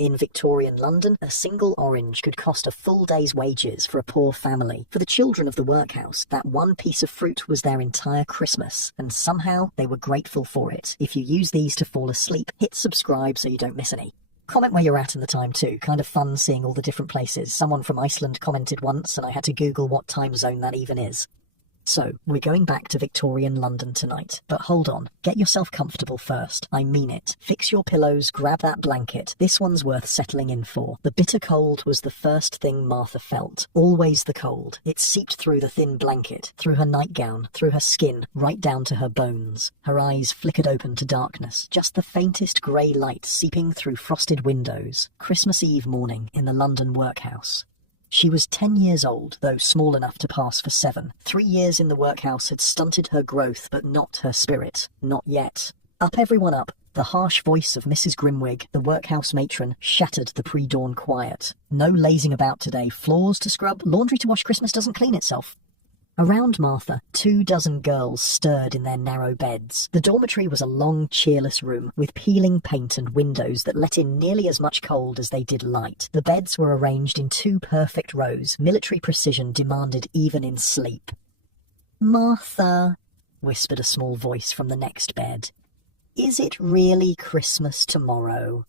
In Victorian London, a single orange could cost a full day's wages for a poor family. For the children of the workhouse, that one piece of fruit was their entire Christmas, and somehow they were grateful for it. If you use these to fall asleep, hit subscribe so you don't miss any. Comment where you're at in the time too. Kind of fun seeing all the different places. Someone from Iceland commented once and I had to Google what time zone that even is. So, we're going back to Victorian London tonight. But hold on, get yourself comfortable first. I mean it. Fix your pillows, grab that blanket. This one's worth settling in for. The bitter cold was the first thing Martha felt. Always the cold. It seeped through the thin blanket, through her nightgown, through her skin, right down to her bones. Her eyes flickered open to darkness, just the faintest grey light seeping through frosted windows. Christmas Eve morning in the London workhouse. She was 10 years old, though small enough to pass for 7. 3 years in the workhouse had stunted her growth, but not her spirit. Not yet. Up everyone up. The harsh voice of Mrs. Grimwig, the workhouse matron, shattered the pre-dawn quiet. No lazing about today. Floors to scrub, laundry to wash, Christmas doesn't clean itself. Around Martha, 24 girls stirred in their narrow beds. The dormitory was a long, cheerless room, with peeling paint and windows that let in nearly as much cold as they did light. The beds were arranged in 2 perfect rows. Military precision demanded even in sleep. "Martha," whispered a small voice from the next bed. "Is it really Christmas tomorrow?"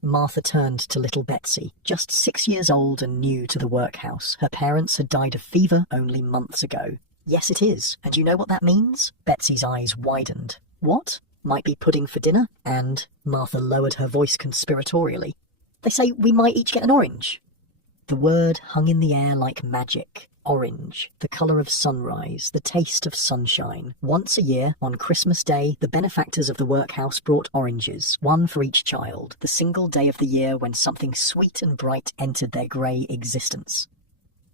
Martha turned to little Betsy, just 6 years old and new to the workhouse. Her parents had died of fever only months ago. "Yes, it is. And you know what that means?" Betsy's eyes widened. "What? Might be pudding for dinner?" And Martha lowered her voice conspiratorially. "They say we might each get an orange." The word hung in the air like magic. Orange, the colour of sunrise, the taste of sunshine. Once a year, on Christmas Day, the benefactors of the workhouse brought oranges, one for each child, the single day of the year when something sweet and bright entered their grey existence.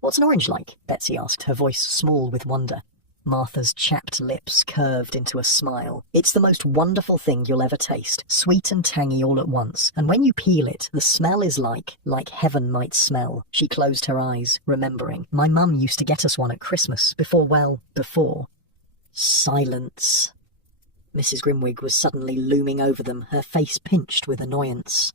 "What's an orange like?" Betsy asked, her voice small with wonder. Martha's chapped lips curved into a smile. "It's the most wonderful thing you'll ever taste, sweet and tangy all at once, and when you peel it, the smell is like heaven might smell." She closed her eyes, remembering. "My mum used to get us one at Christmas, before. Silence. Mrs. Grimwig was suddenly looming over them, her face pinched with annoyance.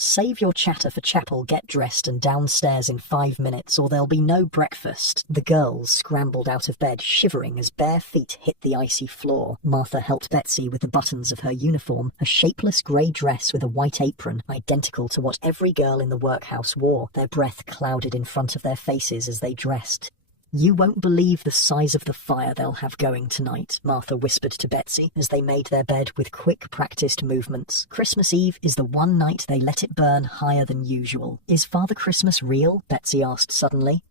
"Save your chatter for chapel, get dressed and downstairs in 5 minutes, or there'll be no breakfast." The girls scrambled out of bed, shivering as bare feet hit the icy floor. Martha helped Betsy with the buttons of her uniform, a shapeless grey dress with a white apron, identical to what every girl in the workhouse wore. Their breath clouded in front of their faces as they dressed. "You won't believe the size of the fire they'll have going tonight," Martha whispered to Betsy as they made their bed with quick, practiced movements. "Christmas Eve is the one night they let it burn higher than usual." "Is Father Christmas real?" Betsy asked suddenly.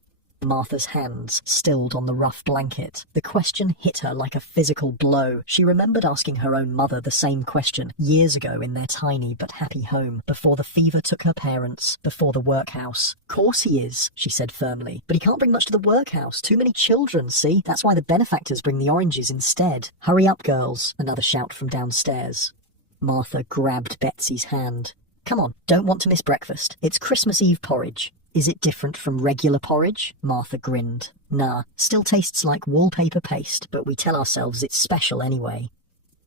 Martha's hands stilled on the rough blanket. The question hit her like a physical blow. She remembered asking her own mother the same question years ago in their tiny but happy home, before the fever took her parents, before the workhouse. "Course he is," she said firmly, "but he can't bring much to the workhouse. Too many children, see? That's why the benefactors bring the oranges instead." "Hurry up, girls," another shout from downstairs. Martha grabbed Betsy's hand. "Come on, don't want to miss breakfast. It's Christmas Eve porridge." "Is it different from regular porridge?" Martha grinned. "Nah, still tastes like wallpaper paste, but we tell ourselves it's special anyway."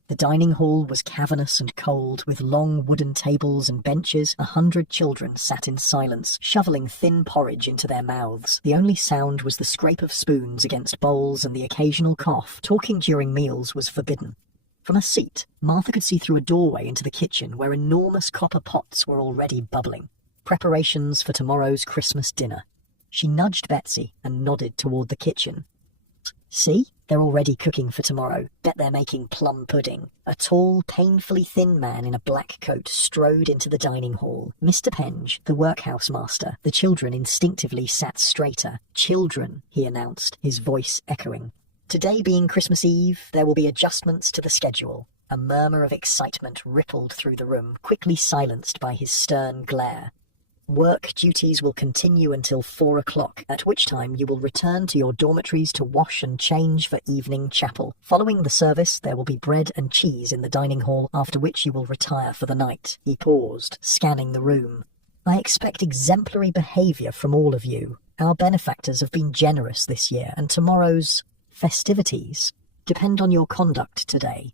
The dining hall was cavernous and cold, with long wooden tables and benches. 100 children sat in silence, shoveling thin porridge into their mouths. The only sound was the scrape of spoons against bowls and the occasional cough. Talking during meals was forbidden. From a seat, Martha could see through a doorway into the kitchen where enormous copper pots were already bubbling. Preparations for tomorrow's Christmas dinner. She nudged Betsy and nodded toward the kitchen. "See? They're already cooking for tomorrow. Bet they're making plum pudding." A tall, painfully thin man in a black coat strode into the dining hall. Mr. Penge, the workhouse master. The children instinctively sat straighter. "Children," he announced, his voice echoing. "Today being Christmas Eve, there will be adjustments to the schedule." A murmur of excitement rippled through the room, quickly silenced by his stern glare. "Work duties will continue until 4 o'clock, at which time you will return to your dormitories to wash and change for evening chapel. Following the service, there will be bread and cheese in the dining hall, after which you will retire for the night." He paused, scanning the room. "I expect exemplary behaviour from all of you. Our benefactors have been generous this year, and tomorrow's festivities depend on your conduct today."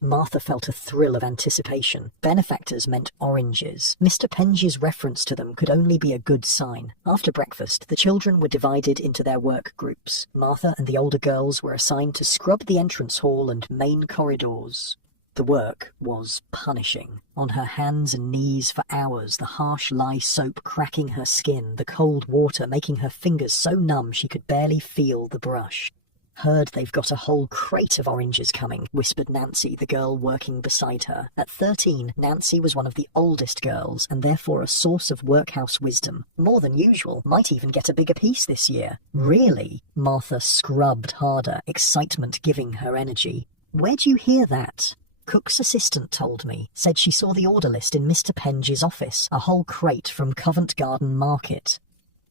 Martha felt a thrill of anticipation. Benefactors meant oranges. Mr. Penge's reference to them could only be a good sign. After breakfast, the children were divided into their work groups. Martha and the older girls were assigned to scrub the entrance hall and main corridors. The work was punishing. On her hands and knees for hours, the harsh lye soap cracking her skin, the cold water making her fingers so numb she could barely feel the brush. "Heard they've got a whole crate of oranges coming," whispered Nancy, the girl working beside her. At 13, Nancy was one of the oldest girls, and therefore a source of workhouse wisdom. More than usual, might even get a bigger piece this year. "Really?" Martha scrubbed harder, excitement giving her energy. "Where'd you hear that?" "Cook's assistant told me. Said she saw the order list in Mr. Penge's office. A whole crate from Covent Garden Market."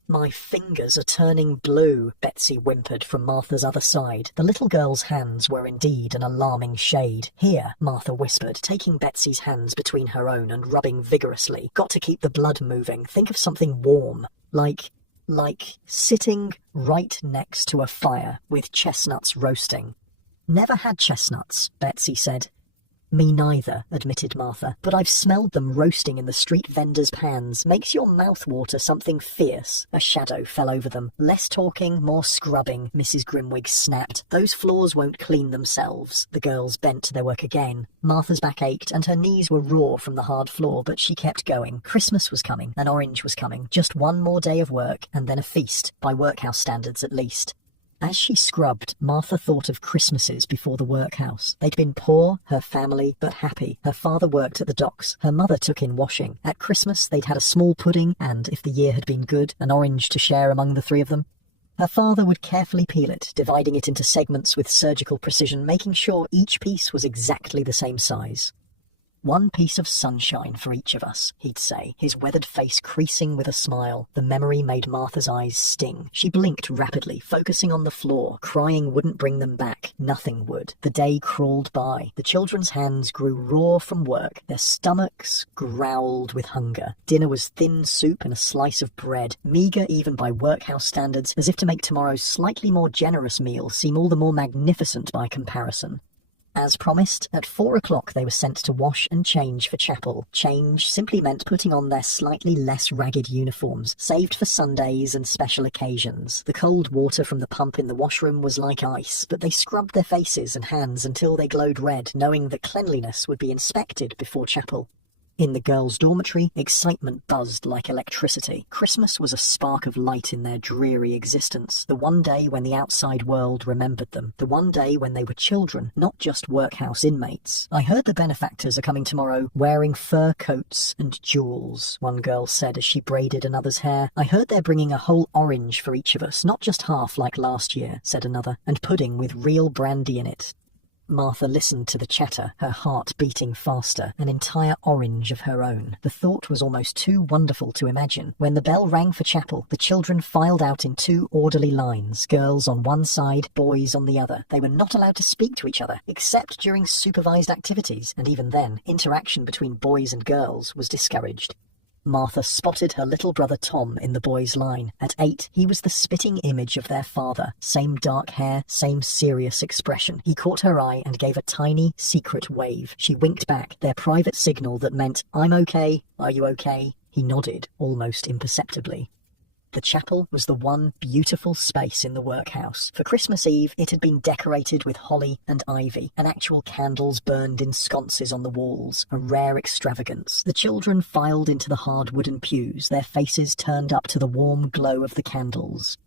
"My fingers are turning blue," Betsy whimpered from Martha's other side. The little girl's hands were indeed an alarming shade. "Here," Martha whispered, taking Betsy's hands between her own and rubbing vigorously. "Got to keep the blood moving. Think of something warm. Like sitting right next to a fire with chestnuts roasting." "Never had chestnuts," Betsy said. "Me neither," admitted Martha, "but I've smelled them roasting in the street vendors' pans. Makes your mouth water something fierce." A shadow fell over them. "Less talking, more scrubbing," Mrs. Grimwig snapped. "Those floors won't clean themselves." The girls bent to their work again. Martha's back ached and her knees were raw from the hard floor, but she kept going. Christmas was coming, an orange was coming. Just one more day of work, and then a feast, by workhouse standards at least. As she scrubbed, Martha thought of Christmases before the workhouse. They'd been poor, her family, but happy. Her father worked at the docks. Her mother took in washing. At Christmas, they'd had a small pudding and, if the year had been good, an orange to share among the three of them. Her father would carefully peel it, dividing it into segments with surgical precision, making sure each piece was exactly the same size. "One piece of sunshine for each of us," he'd say, his weathered face creasing with a smile. The memory made Martha's eyes sting. She blinked rapidly, focusing on the floor. Crying wouldn't bring them back. Nothing would. The day crawled by. The children's hands grew raw from work. Their stomachs growled with hunger. Dinner was thin soup and a slice of bread, meagre even by workhouse standards, as if to make tomorrow's slightly more generous meal seem all the more magnificent by comparison. As promised, at 4 o'clock they were sent to wash and change for chapel. Change simply meant putting on their slightly less ragged uniforms, saved for Sundays and special occasions. The cold water from the pump in the washroom was like ice, but they scrubbed their faces and hands until they glowed red, knowing that cleanliness would be inspected before chapel. In the girls' dormitory, excitement buzzed like electricity. Christmas was a spark of light in their dreary existence, the one day when the outside world remembered them, the one day when they were children, not just workhouse inmates. "I heard the benefactors are coming tomorrow, wearing fur coats and jewels," one girl said as she braided another's hair. "I heard they're bringing a whole orange for each of us, not just half like last year," said another, "and pudding with real brandy in it." Martha listened to the chatter, her heart beating faster, an entire orange of her own. The thought was almost too wonderful to imagine. When the bell rang for chapel, the children filed out in 2 orderly lines, girls on one side, boys on the other. They were not allowed to speak to each other, except during supervised activities, and even then, interaction between boys and girls was discouraged. Martha spotted her little brother Tom in the boys' line. At 8, he was the spitting image of their father. Same dark hair, same serious expression. He caught her eye and gave a tiny, secret wave. She winked back, their private signal that meant, "I'm okay, are you okay?" He nodded, almost imperceptibly. The chapel was the one beautiful space in the workhouse. For Christmas Eve, it had been decorated with holly and ivy, and actual candles burned in sconces on the walls, a rare extravagance. The children filed into the hard wooden pews, their faces turned up to the warm glow of the candles.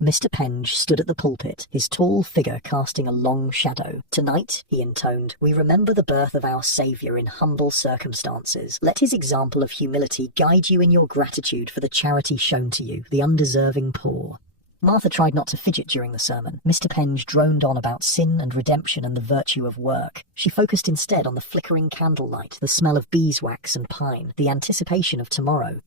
Mr. Penge stood at the pulpit, his tall figure casting a long shadow. "Tonight," he intoned, "we remember the birth of our Saviour in humble circumstances. Let his example of humility guide you in your gratitude for the charity shown to you, the undeserving poor." Martha tried not to fidget during the sermon. Mr. Penge droned on about sin and redemption and the virtue of work. She focused instead on the flickering candlelight, the smell of beeswax and pine, the anticipation of tomorrow.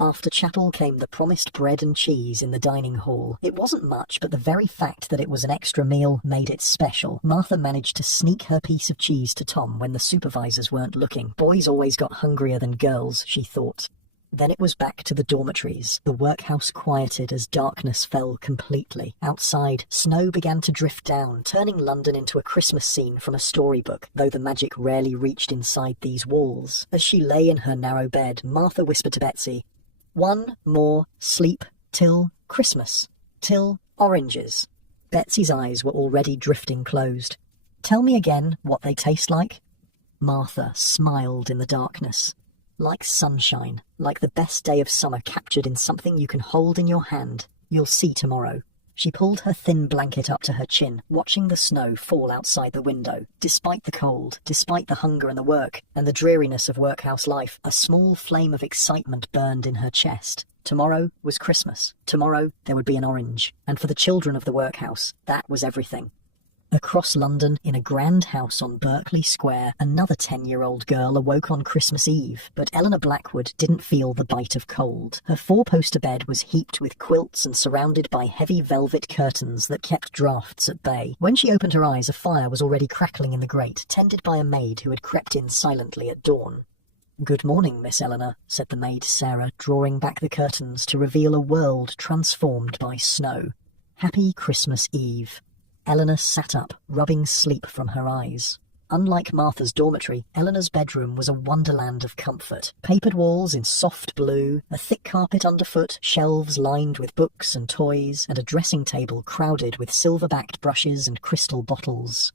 After chapel came the promised bread and cheese in the dining hall. It wasn't much, but the very fact that it was an extra meal made it special. Martha managed to sneak her piece of cheese to Tom when the supervisors weren't looking. Boys always got hungrier than girls, she thought. Then it was back to the dormitories. The workhouse quieted as darkness fell completely. Outside, snow began to drift down, turning London into a Christmas scene from a storybook, though the magic rarely reached inside these walls. As she lay in her narrow bed, Martha whispered to Betsy, "One more sleep till Christmas. Till oranges." Betsy's eyes were already drifting closed. "Tell me again what they taste like." Martha smiled in the darkness. "Like sunshine, like the best day of summer captured in something you can hold in your hand. You'll see tomorrow." She pulled her thin blanket up to her chin, watching the snow fall outside the window. Despite the cold, despite the hunger and the work, and the dreariness of workhouse life, a small flame of excitement burned in her chest. Tomorrow was Christmas. Tomorrow there would be an orange. And for the children of the workhouse, that was everything. Across London, in a grand house on Berkeley Square, another 10-year-old girl awoke on Christmas Eve, but Eleanor Blackwood didn't feel the bite of cold. Her four-poster bed was heaped with quilts and surrounded by heavy velvet curtains that kept draughts at bay. When she opened her eyes, a fire was already crackling in the grate, tended by a maid who had crept in silently at dawn. "Good morning, Miss Eleanor," said the maid Sarah, drawing back the curtains to reveal a world transformed by snow. "Happy Christmas Eve." Eleanor sat up, rubbing sleep from her eyes. Unlike Martha's dormitory, Eleanor's bedroom was a wonderland of comfort. Papered walls in soft blue, a thick carpet underfoot, shelves lined with books and toys, and a dressing table crowded with silver-backed brushes and crystal bottles.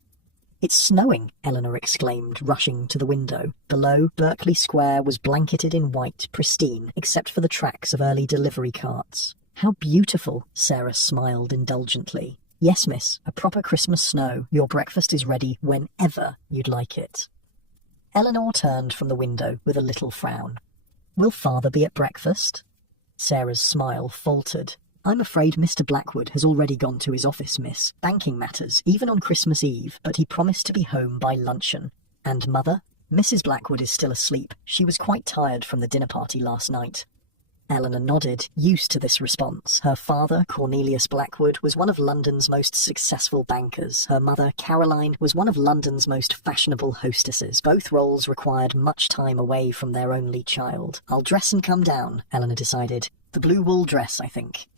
"It's snowing," Eleanor exclaimed, rushing to the window. Below, Berkeley Square was blanketed in white, pristine, except for the tracks of early delivery carts. "How beautiful," Sarah smiled indulgently. "Yes, miss, a proper Christmas snow. Your breakfast is ready whenever you'd like it." Eleanor turned from the window with a little frown. "Will father be at breakfast?" Sarah's smile faltered. "I'm afraid Mr. Blackwood has already gone to his office, miss. Banking matters, even on Christmas Eve, but he promised to be home by luncheon. And mother? Mrs. Blackwood is still asleep. She was quite tired from the dinner party last night." Eleanor nodded, used to this response. Her father, Cornelius Blackwood, was one of London's most successful bankers. Her mother, Caroline, was one of London's most fashionable hostesses. Both roles required much time away from their only child. "I'll dress and come down," Eleanor decided. "The blue wool dress, I think."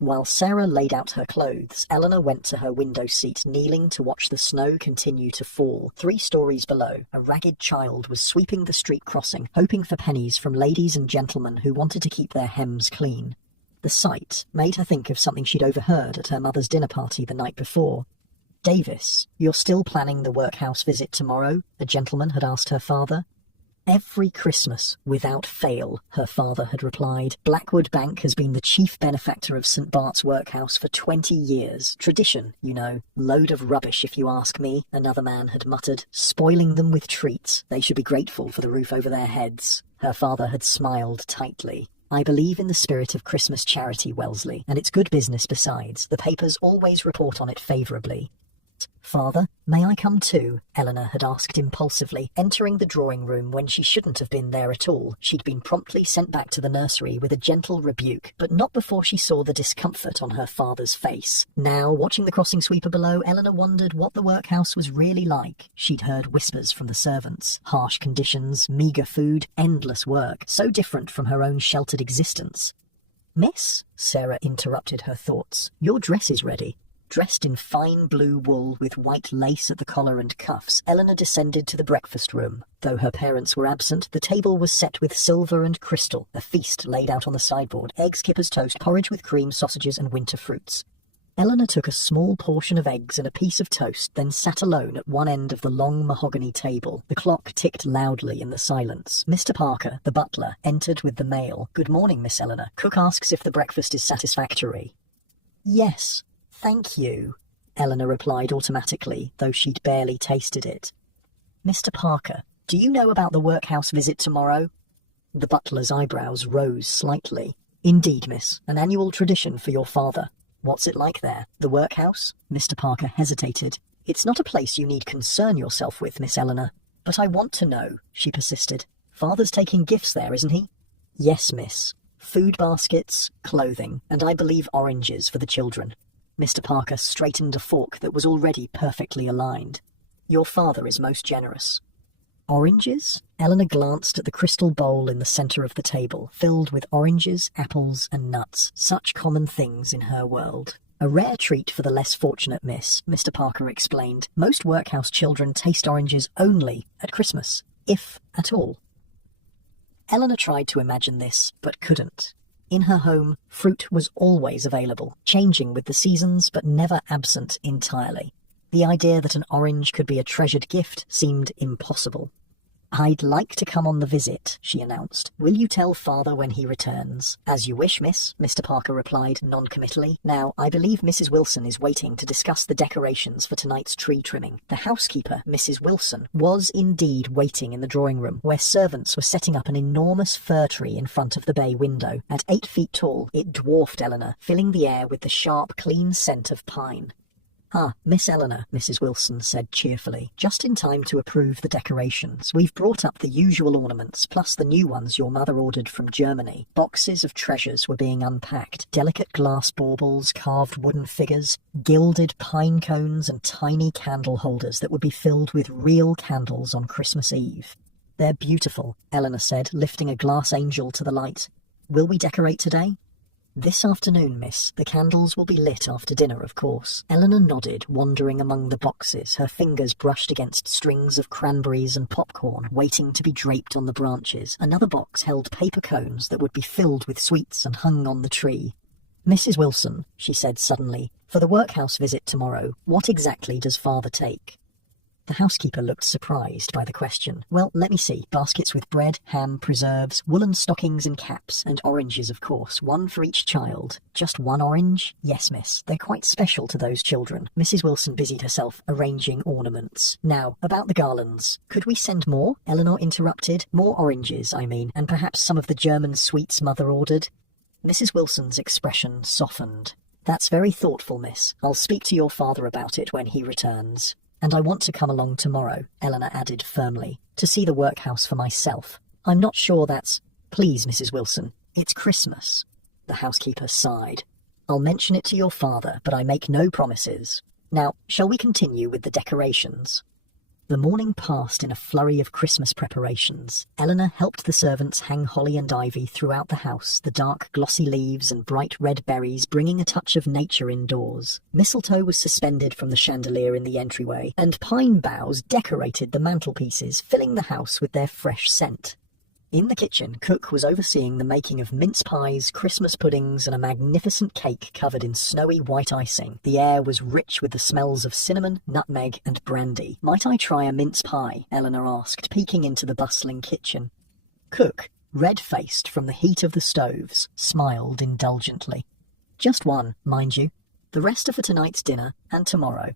While Sarah laid out her clothes, Eleanor went to her window seat, kneeling to watch the snow continue to fall. 3 stories below, a ragged child was sweeping the street crossing, hoping for pennies from ladies and gentlemen who wanted to keep their hems clean. The sight made her think of something she'd overheard at her mother's dinner party the night before. "Davis, you're still planning the workhouse visit tomorrow?" a gentleman had asked her father. "Every Christmas, without fail," her father had replied. "Blackwood Bank has been the chief benefactor of St. Bart's Workhouse for 20 years. Tradition, you know. Load of rubbish, if you ask me," another man had muttered. "Spoiling them with treats. They should be grateful for the roof over their heads." Her father had smiled tightly. "I believe in the spirit of Christmas charity, Wellesley, and it's good business besides. The papers always report on it favourably." "Father, may I come too?" Eleanor had asked impulsively, entering the drawing room when she shouldn't have been there at all. She'd been promptly sent back to the nursery with a gentle rebuke, but not before she saw the discomfort on her father's face. Now, watching the crossing sweeper below, Eleanor wondered what the workhouse was really like. She'd heard whispers from the servants. Harsh conditions, meagre food, endless work, so different from her own sheltered existence. "Miss," Sarah interrupted her thoughts, "your dress is ready." Dressed in fine blue wool with white lace at the collar and cuffs, Eleanor descended to the breakfast room. Though her parents were absent, the table was set with silver and crystal, a feast laid out on the sideboard: eggs, kippers, toast, porridge with cream, sausages and winter fruits. Eleanor took a small portion of eggs and a piece of toast, then sat alone at one end of the long mahogany table. The clock ticked loudly in the silence. Mr. Parker, the butler, entered with the mail. "Good morning, Miss Eleanor. Cook asks if the breakfast is satisfactory." "Yes, thank you," Eleanor replied automatically, though she'd barely tasted it. "Mr. Parker, do you know about the workhouse visit tomorrow?" The butler's eyebrows rose slightly. "Indeed, miss. An annual tradition for your father. What's it like there? The workhouse?" Mr. Parker hesitated. "It's not a place you need concern yourself with, Miss Eleanor." "But I want to know," she persisted. "Father's taking gifts there, isn't he?" "Yes, miss. Food baskets, clothing, and I believe oranges for the children." Mr. Parker straightened a fork that was already perfectly aligned. "Your father is most generous." Oranges? Eleanor glanced at the crystal bowl in the centre of the table, filled with oranges, apples, and nuts, such common things in her world. A rare treat for the less fortunate miss, Mr. Parker explained. Most workhouse children taste oranges only at Christmas, if at all. Eleanor tried to imagine this, but couldn't. In her home, fruit was always available, changing with the seasons, but never absent entirely. The idea that an orange could be a treasured gift seemed impossible. "I'd like to come on the visit," she announced. "Will you tell Father when he returns?" "As you wish, miss," Mr. Parker replied non-committally. "Now, I believe Mrs. Wilson is waiting to discuss the decorations for tonight's tree trimming." The housekeeper, Mrs. Wilson, was indeed waiting in the drawing room, where servants were setting up an enormous fir tree in front of the bay window. At 8 feet tall, it dwarfed Eleanor, filling the air with the sharp, clean scent of pine. "Ah, Miss Eleanor," Mrs. Wilson said cheerfully, "just in time to approve the decorations. We've brought up the usual ornaments, plus the new ones your mother ordered from Germany." Boxes of treasures were being unpacked. Delicate glass baubles, carved wooden figures, gilded pine cones, and tiny candle holders that would be filled with real candles on Christmas Eve. "They're beautiful," Eleanor said, lifting a glass angel to the light. "Will we decorate today?" "This afternoon, miss. The candles will be lit after dinner, of course." Eleanor nodded, wandering among the boxes, her fingers brushed against strings of cranberries and popcorn, waiting to be draped on the branches. Another box held paper cones that would be filled with sweets and hung on the tree. "Mrs. Wilson," she said suddenly, "for the workhouse visit tomorrow, what exactly does Father take?" The housekeeper looked surprised by the question. "Well, let me see. Baskets with bread, ham, preserves, woolen stockings and caps, and oranges, of course, one for each child." "Just one orange?" "Yes, miss. They're quite special to those children." Mrs. Wilson busied herself arranging ornaments. "Now, about the garlands. Could we send more?" Eleanor interrupted. "More oranges, I mean, and perhaps some of the German sweets Mother ordered." Mrs. Wilson's expression softened. "That's very thoughtful, miss. I'll speak to your father about it when he returns. And I want to come along tomorrow," Eleanor added firmly, "to see the workhouse for myself. I'm not sure that's—" "Please, Mrs. Wilson, it's Christmas." The housekeeper sighed. "I'll mention it to your father, but I make no promises. Now, shall we continue with the decorations?" The morning passed in a flurry of Christmas preparations. Eleanor helped the servants hang holly and ivy throughout the house, the dark glossy leaves and bright red berries bringing a touch of nature indoors. Mistletoe was suspended from the chandelier in the entryway, and pine boughs decorated the mantelpieces, filling the house with their fresh scent. In the kitchen, Cook was overseeing the making of mince pies, Christmas puddings, and a magnificent cake covered in snowy white icing. The air was rich with the smells of cinnamon, nutmeg, and brandy. "Might I try a mince pie?" Eleanor asked, peeking into the bustling kitchen. Cook, red-faced from the heat of the stoves, smiled indulgently. "Just one, mind you. The rest are for tonight's dinner and tomorrow."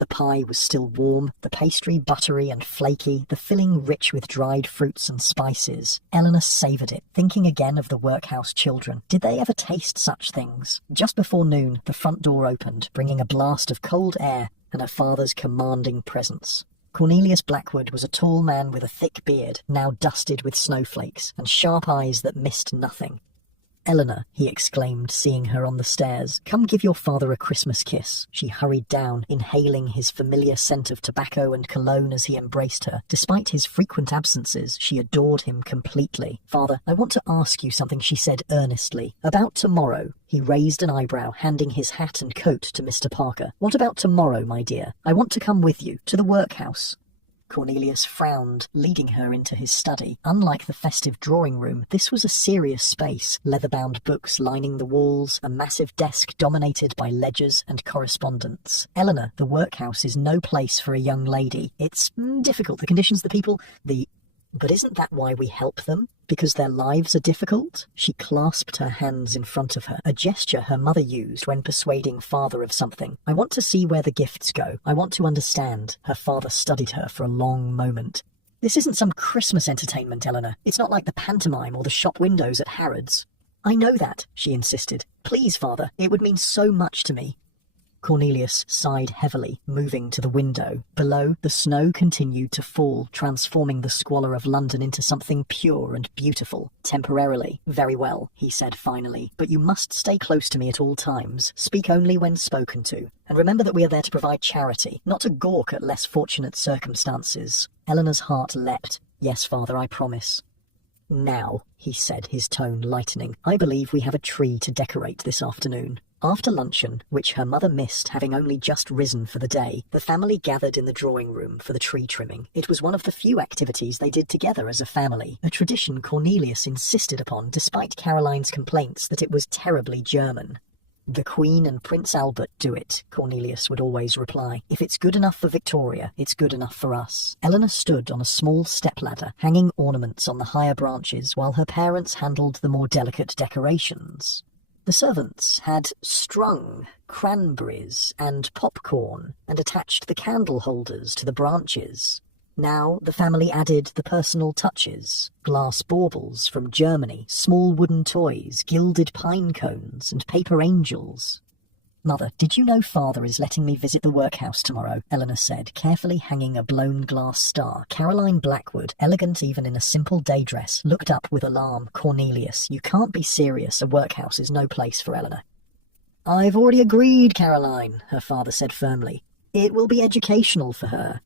The pie was still warm, the pastry buttery and flaky, the filling rich with dried fruits and spices. Eleanor savoured it, thinking again of the workhouse children. Did they ever taste such things? Just before noon, the front door opened, bringing a blast of cold air and her father's commanding presence. Cornelius Blackwood was a tall man with a thick beard, now dusted with snowflakes, and sharp eyes that missed nothing. "Eleanor," he exclaimed, seeing her on the stairs, "come give your father a Christmas kiss." She hurried down, inhaling his familiar scent of tobacco and cologne as he embraced her. Despite his frequent absences, she adored him completely. "Father, I want to ask you something," she said earnestly. "About tomorrow." He raised an eyebrow, handing his hat and coat to Mr. Parker. "What about tomorrow, my dear? I want to come with you, to the workhouse." Cornelius frowned, leading her into his study. Unlike the festive drawing room, this was a serious space, leather-bound books lining the walls, a massive desk dominated by ledgers and correspondence. "Eleanor, the workhouse is no place for a young lady. It's difficult, the conditions, the people, But isn't that why we help them? Because their lives are difficult?" She clasped her hands in front of her, a gesture her mother used when persuading father of something. "I want to see where the gifts go. I want to understand." Her father studied her for a long moment. "This isn't some Christmas entertainment, Eleanor. It's not like the pantomime or the shop windows at Harrods." "I know that," she insisted. "Please, father, it would mean so much to me." Cornelius sighed heavily, moving to the window. Below, the snow continued to fall, transforming the squalor of London into something pure and beautiful. Temporarily. Very well, he said finally. But you must stay close to me at all times. Speak only when spoken to. And remember that we are there to provide charity, not to gawk at less fortunate circumstances. Eleanor's heart leapt. Yes, Father, I promise. Now, he said, his tone lightening, I believe we have a tree to decorate this afternoon. After luncheon, which her mother missed having only just risen for the day, the family gathered in the drawing room for the tree trimming. It was one of the few activities they did together as a family, a tradition Cornelius insisted upon despite Caroline's complaints that it was terribly German. The Queen and Prince Albert do it, Cornelius would always reply. If it's good enough for Victoria, it's good enough for us. Eleanor stood on a small stepladder, hanging ornaments on the higher branches while her parents handled the more delicate decorations. The servants had strung cranberries and popcorn and attached the candle holders to the branches. Now the family added the personal touches: glass baubles from Germany, small wooden toys, gilded pine cones, and paper angels. Mother, did you know Father is letting me visit the workhouse tomorrow? Eleanor said, carefully hanging a blown glass star. Caroline Blackwood, elegant even in a simple day dress, looked up with alarm. Cornelius, you can't be serious. A workhouse is no place for Eleanor. I've already agreed, Caroline, her father said firmly. It will be educational for her.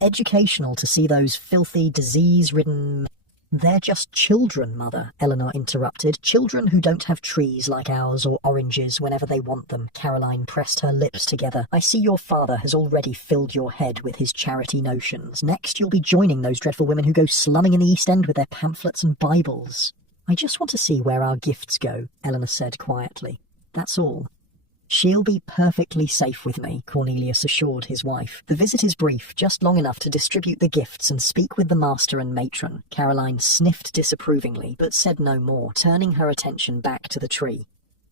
Educational to see those filthy, disease-ridden... They're just children, Mother, Eleanor interrupted. Children who don't have trees like ours or oranges whenever they want them. Caroline pressed her lips together. I see your father has already filled your head with his charity notions. Next you'll be joining those dreadful women who go slumming in the East End with their pamphlets and Bibles. I just want to see where our gifts go, Eleanor said quietly. That's all. She'll be perfectly safe with me, Cornelius assured his wife. The visit is brief, just long enough to distribute the gifts and speak with the master and matron. Caroline sniffed disapprovingly, but said no more, turning her attention back to the tree.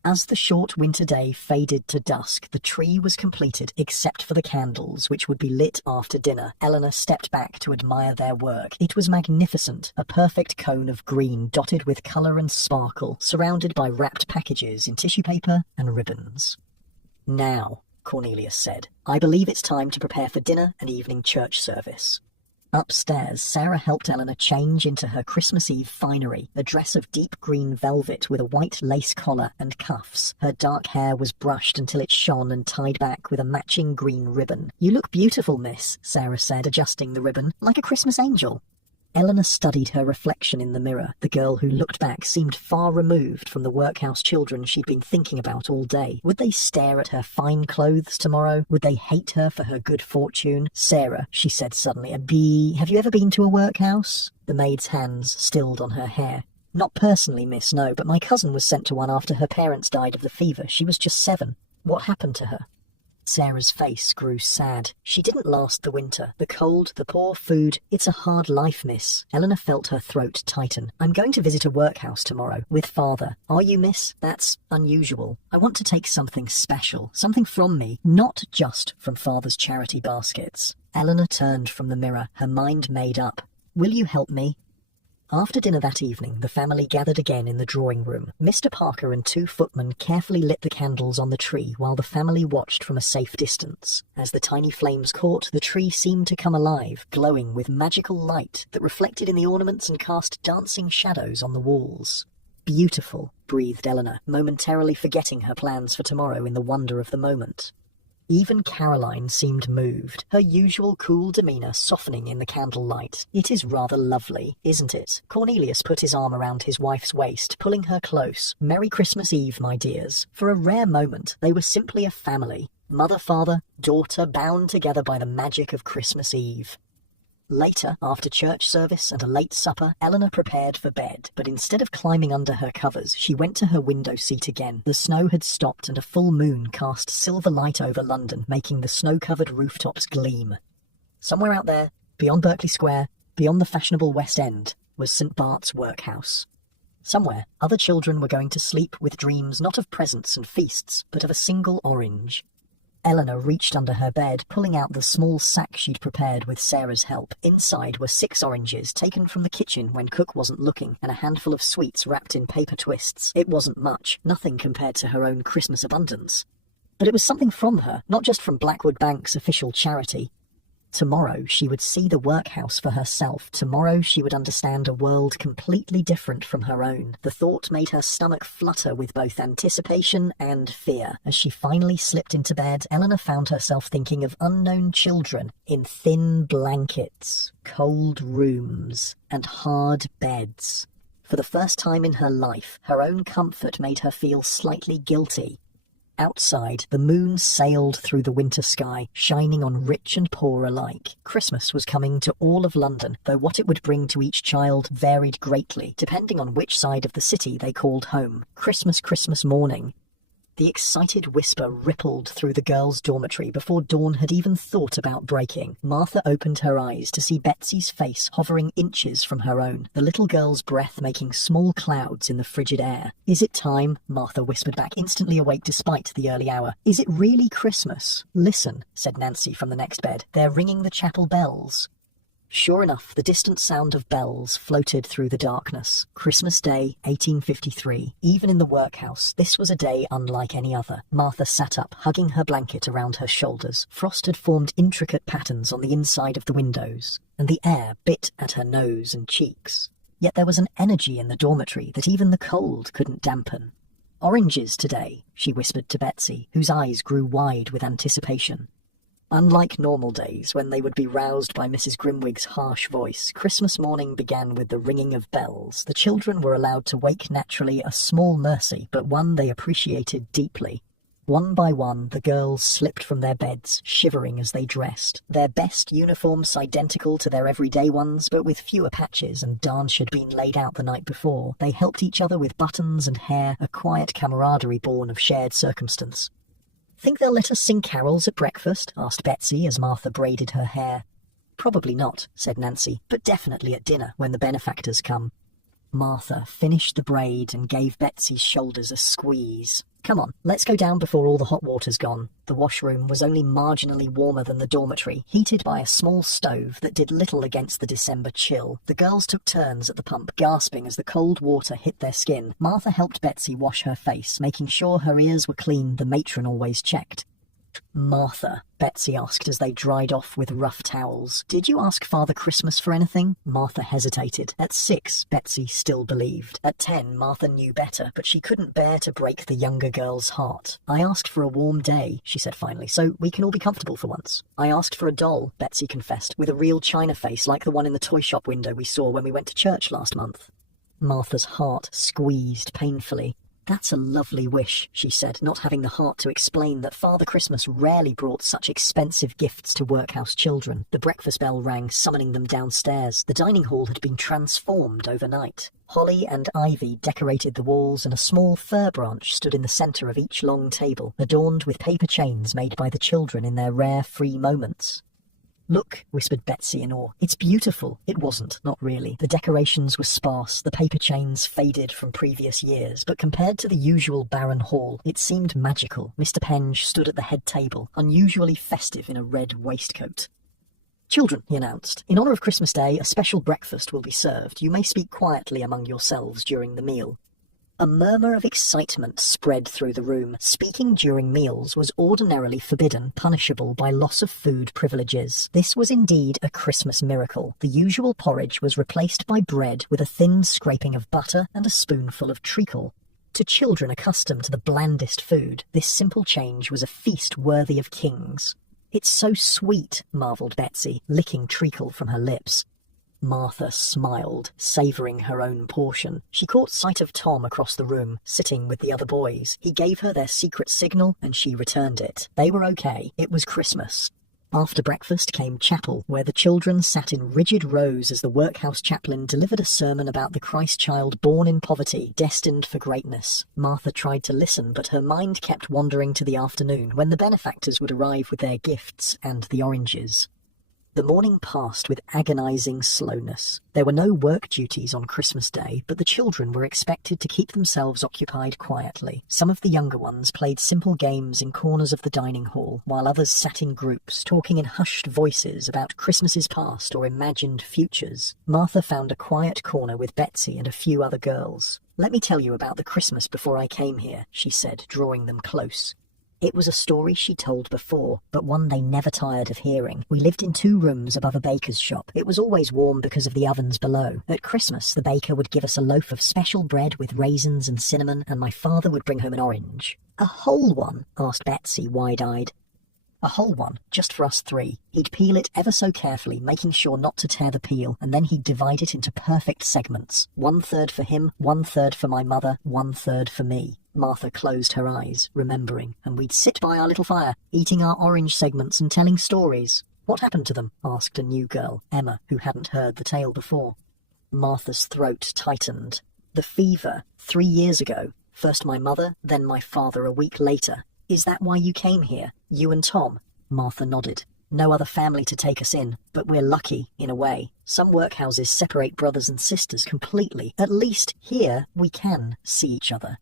As the short winter day faded to dusk, the tree was completed, except for the candles, which would be lit after dinner. Eleanor stepped back to admire their work. It was magnificent, a perfect cone of green dotted with colour and sparkle, surrounded by wrapped packages in tissue paper and ribbons. Now, Cornelius said, I believe it's time to prepare for dinner and evening church service. Upstairs, Sarah helped Eleanor change into her Christmas Eve finery, a dress of deep green velvet with a white lace collar and cuffs. Her dark hair was brushed until it shone and tied back with a matching green ribbon. You look beautiful, miss, Sarah said, adjusting the ribbon, like a Christmas angel. Eleanor studied her reflection in the mirror. The girl who looked back seemed far removed from the workhouse children she'd been thinking about all day. Would they stare at her fine clothes tomorrow? Would they hate her for her good fortune? Sarah, she said suddenly, have you ever been to a workhouse? The maid's hands stilled on her hair. Not personally, miss, no, but my cousin was sent to one after her parents died of the fever. She was just 7. What happened to her? Sarah's face grew sad. She didn't last the winter. The cold, the poor food. It's a hard life, miss. Eleanor felt her throat tighten. I'm going to visit a workhouse tomorrow, with Father. Are you, miss? That's unusual. I want to take something special, something from me, not just from Father's charity baskets. Eleanor turned from the mirror, her mind made up. Will you help me? After dinner that evening, the family gathered again in the drawing room. Mr. Parker and 2 footmen carefully lit the candles on the tree while the family watched from a safe distance. As the tiny flames caught, the tree seemed to come alive, glowing with magical light that reflected in the ornaments and cast dancing shadows on the walls. Beautiful, breathed Eleanor, momentarily forgetting her plans for tomorrow in the wonder of the moment. Even Caroline seemed moved, her usual cool demeanour softening in the candlelight. It is rather lovely, isn't it? Cornelius put his arm around his wife's waist, pulling her close. Merry Christmas Eve, my dears. For a rare moment, they were simply a family. Mother, father, daughter, bound together by the magic of Christmas Eve. Later, after church service and a late supper, Eleanor prepared for bed, but instead of climbing under her covers, she went to her window seat again. The snow had stopped and a full moon cast silver light over London, making the snow-covered rooftops gleam. Somewhere out there, beyond Berkeley Square, beyond the fashionable West End, was St. Bart's workhouse. Somewhere, other children were going to sleep with dreams not of presents and feasts, but of a single orange. Eleanor reached under her bed, pulling out the small sack she'd prepared with Sarah's help. Inside were 6 oranges, taken from the kitchen when Cook wasn't looking, and a handful of sweets wrapped in paper twists. It wasn't much, nothing compared to her own Christmas abundance. But it was something from her, not just from Blackwood Bank's official charity. Tomorrow she would see the workhouse for herself. Tomorrow she would understand a world completely different from her own. The thought made her stomach flutter with both anticipation and fear. As she finally slipped into bed, Eleanor found herself thinking of unknown children in thin blankets, cold rooms, and hard beds. For the first time in her life, her own comfort made her feel slightly guilty. Outside, the moon sailed through the winter sky, shining on rich and poor alike. Christmas was coming to all of London, though what it would bring to each child varied greatly, depending on which side of the city they called home. Christmas morning. The excited whisper rippled through the girls' dormitory before dawn had even thought about breaking. Martha opened her eyes to see Betsy's face hovering inches from her own, the little girl's breath making small clouds in the frigid air. "Is it time?" Martha whispered back, instantly awake despite the early hour. "Is it really Christmas?" "Listen," said Nancy from the next bed. "They're ringing the chapel bells." Sure enough, the distant sound of bells floated through the darkness. Christmas Day, 1853. Even in the workhouse, this was a day unlike any other. Martha sat up, hugging her blanket around her shoulders. Frost had formed intricate patterns on the inside of the windows, and the air bit at her nose and cheeks. Yet there was an energy in the dormitory that even the cold couldn't dampen. "Oranges today," she whispered to Betsy, whose eyes grew wide with anticipation. Unlike normal days, when they would be roused by Mrs. Grimwig's harsh voice, Christmas morning began with the ringing of bells. The children were allowed to wake naturally, a small mercy, but one they appreciated deeply. One by one, the girls slipped from their beds, shivering as they dressed. Their best uniforms identical to their everyday ones, but with fewer patches, and darns had been laid out the night before. They helped each other with buttons and hair, a quiet camaraderie born of shared circumstance. "Think they'll let us sing carols at breakfast?" asked Betsy as Martha braided her hair. "Probably not," said Nancy, "but definitely at dinner when the benefactors come." Martha finished the braid and gave Betsy's shoulders a squeeze. "Come on, let's go down before all the hot water's gone." The washroom was only marginally warmer than the dormitory, heated by a small stove that did little against the December chill. The girls took turns at the pump, gasping as the cold water hit their skin. Martha helped Betsy wash her face, making sure her ears were clean. The matron always checked. "Martha," Betsy asked as they dried off with rough towels, "did you ask Father Christmas for anything?" Martha hesitated. At 6, Betsy still believed. At 10, Martha knew better, but she couldn't bear to break the younger girl's heart. "I asked for a warm day," she said finally, "so we can all be comfortable for once." "I asked for a doll," Betsy confessed, "with a real china face like the one in the toy shop window we saw when we went to church last month." Martha's heart squeezed painfully. "That's a lovely wish," she said, not having the heart to explain that Father Christmas rarely brought such expensive gifts to workhouse children. The breakfast bell rang, summoning them downstairs. The dining hall had been transformed overnight. Holly and ivy decorated the walls, and a small fir branch stood in the centre of each long table, adorned with paper chains made by the children in their rare free moments. "Look," whispered Betsy in awe. "It's beautiful." It wasn't, not really. The decorations were sparse, the paper chains faded from previous years, but compared to the usual barren hall, it seemed magical. Mr. Penge stood at the head table, unusually festive in a red waistcoat. "Children," he announced, "in honour of Christmas Day, a special breakfast will be served. You may speak quietly among yourselves during the meal." A murmur of excitement spread through the room. Speaking during meals was ordinarily forbidden, punishable by loss of food privileges. This was indeed a Christmas miracle. The usual porridge was replaced by bread with a thin scraping of butter and a spoonful of treacle. To children accustomed to the blandest food, this simple change was a feast worthy of kings. "It's so sweet," marvelled Betsy, licking treacle from her lips. Martha smiled, savouring her own portion. She caught sight of Tom across the room, sitting with the other boys. He gave her their secret signal, and she returned it. They were okay. It was Christmas. After breakfast came chapel, where the children sat in rigid rows as the workhouse chaplain delivered a sermon about the Christ child born in poverty, destined for greatness. Martha tried to listen, but her mind kept wandering to the afternoon, when the benefactors would arrive with their gifts and the oranges. The morning passed with agonizing slowness. There were no work duties on Christmas Day, but the children were expected to keep themselves occupied quietly. Some of the younger ones played simple games in corners of the dining hall, while others sat in groups, talking in hushed voices about Christmases past or imagined futures. Martha found a quiet corner with Betsy and a few other girls. "Let me tell you about the Christmas before I came here," she said, drawing them close. It was a story she told before, but one they never tired of hearing. We lived in 2 rooms above a baker's shop. It was always warm because of the ovens below. At Christmas, the baker would give us a loaf of special bread with raisins and cinnamon, and my father would bring home an orange. "A whole one?" asked Betsy, wide-eyed. "A whole one, just for us 3. He'd peel it ever so carefully, making sure not to tear the peel, and then he'd divide it into perfect segments. 1/3 for him, 1/3 for my mother, 1/3 for me." Martha closed her eyes, remembering, and we'd sit by our little fire, eating our orange segments and telling stories. "What happened to them?" asked a new girl, Emma, who hadn't heard the tale before. Martha's throat tightened. "The fever, 3 years ago. First my mother, then my father a week later. Is that why you came here, you and Tom?" Martha nodded. "No other family to take us in, but we're lucky, in a way. Some workhouses separate brothers and sisters completely. At least here we can see each other."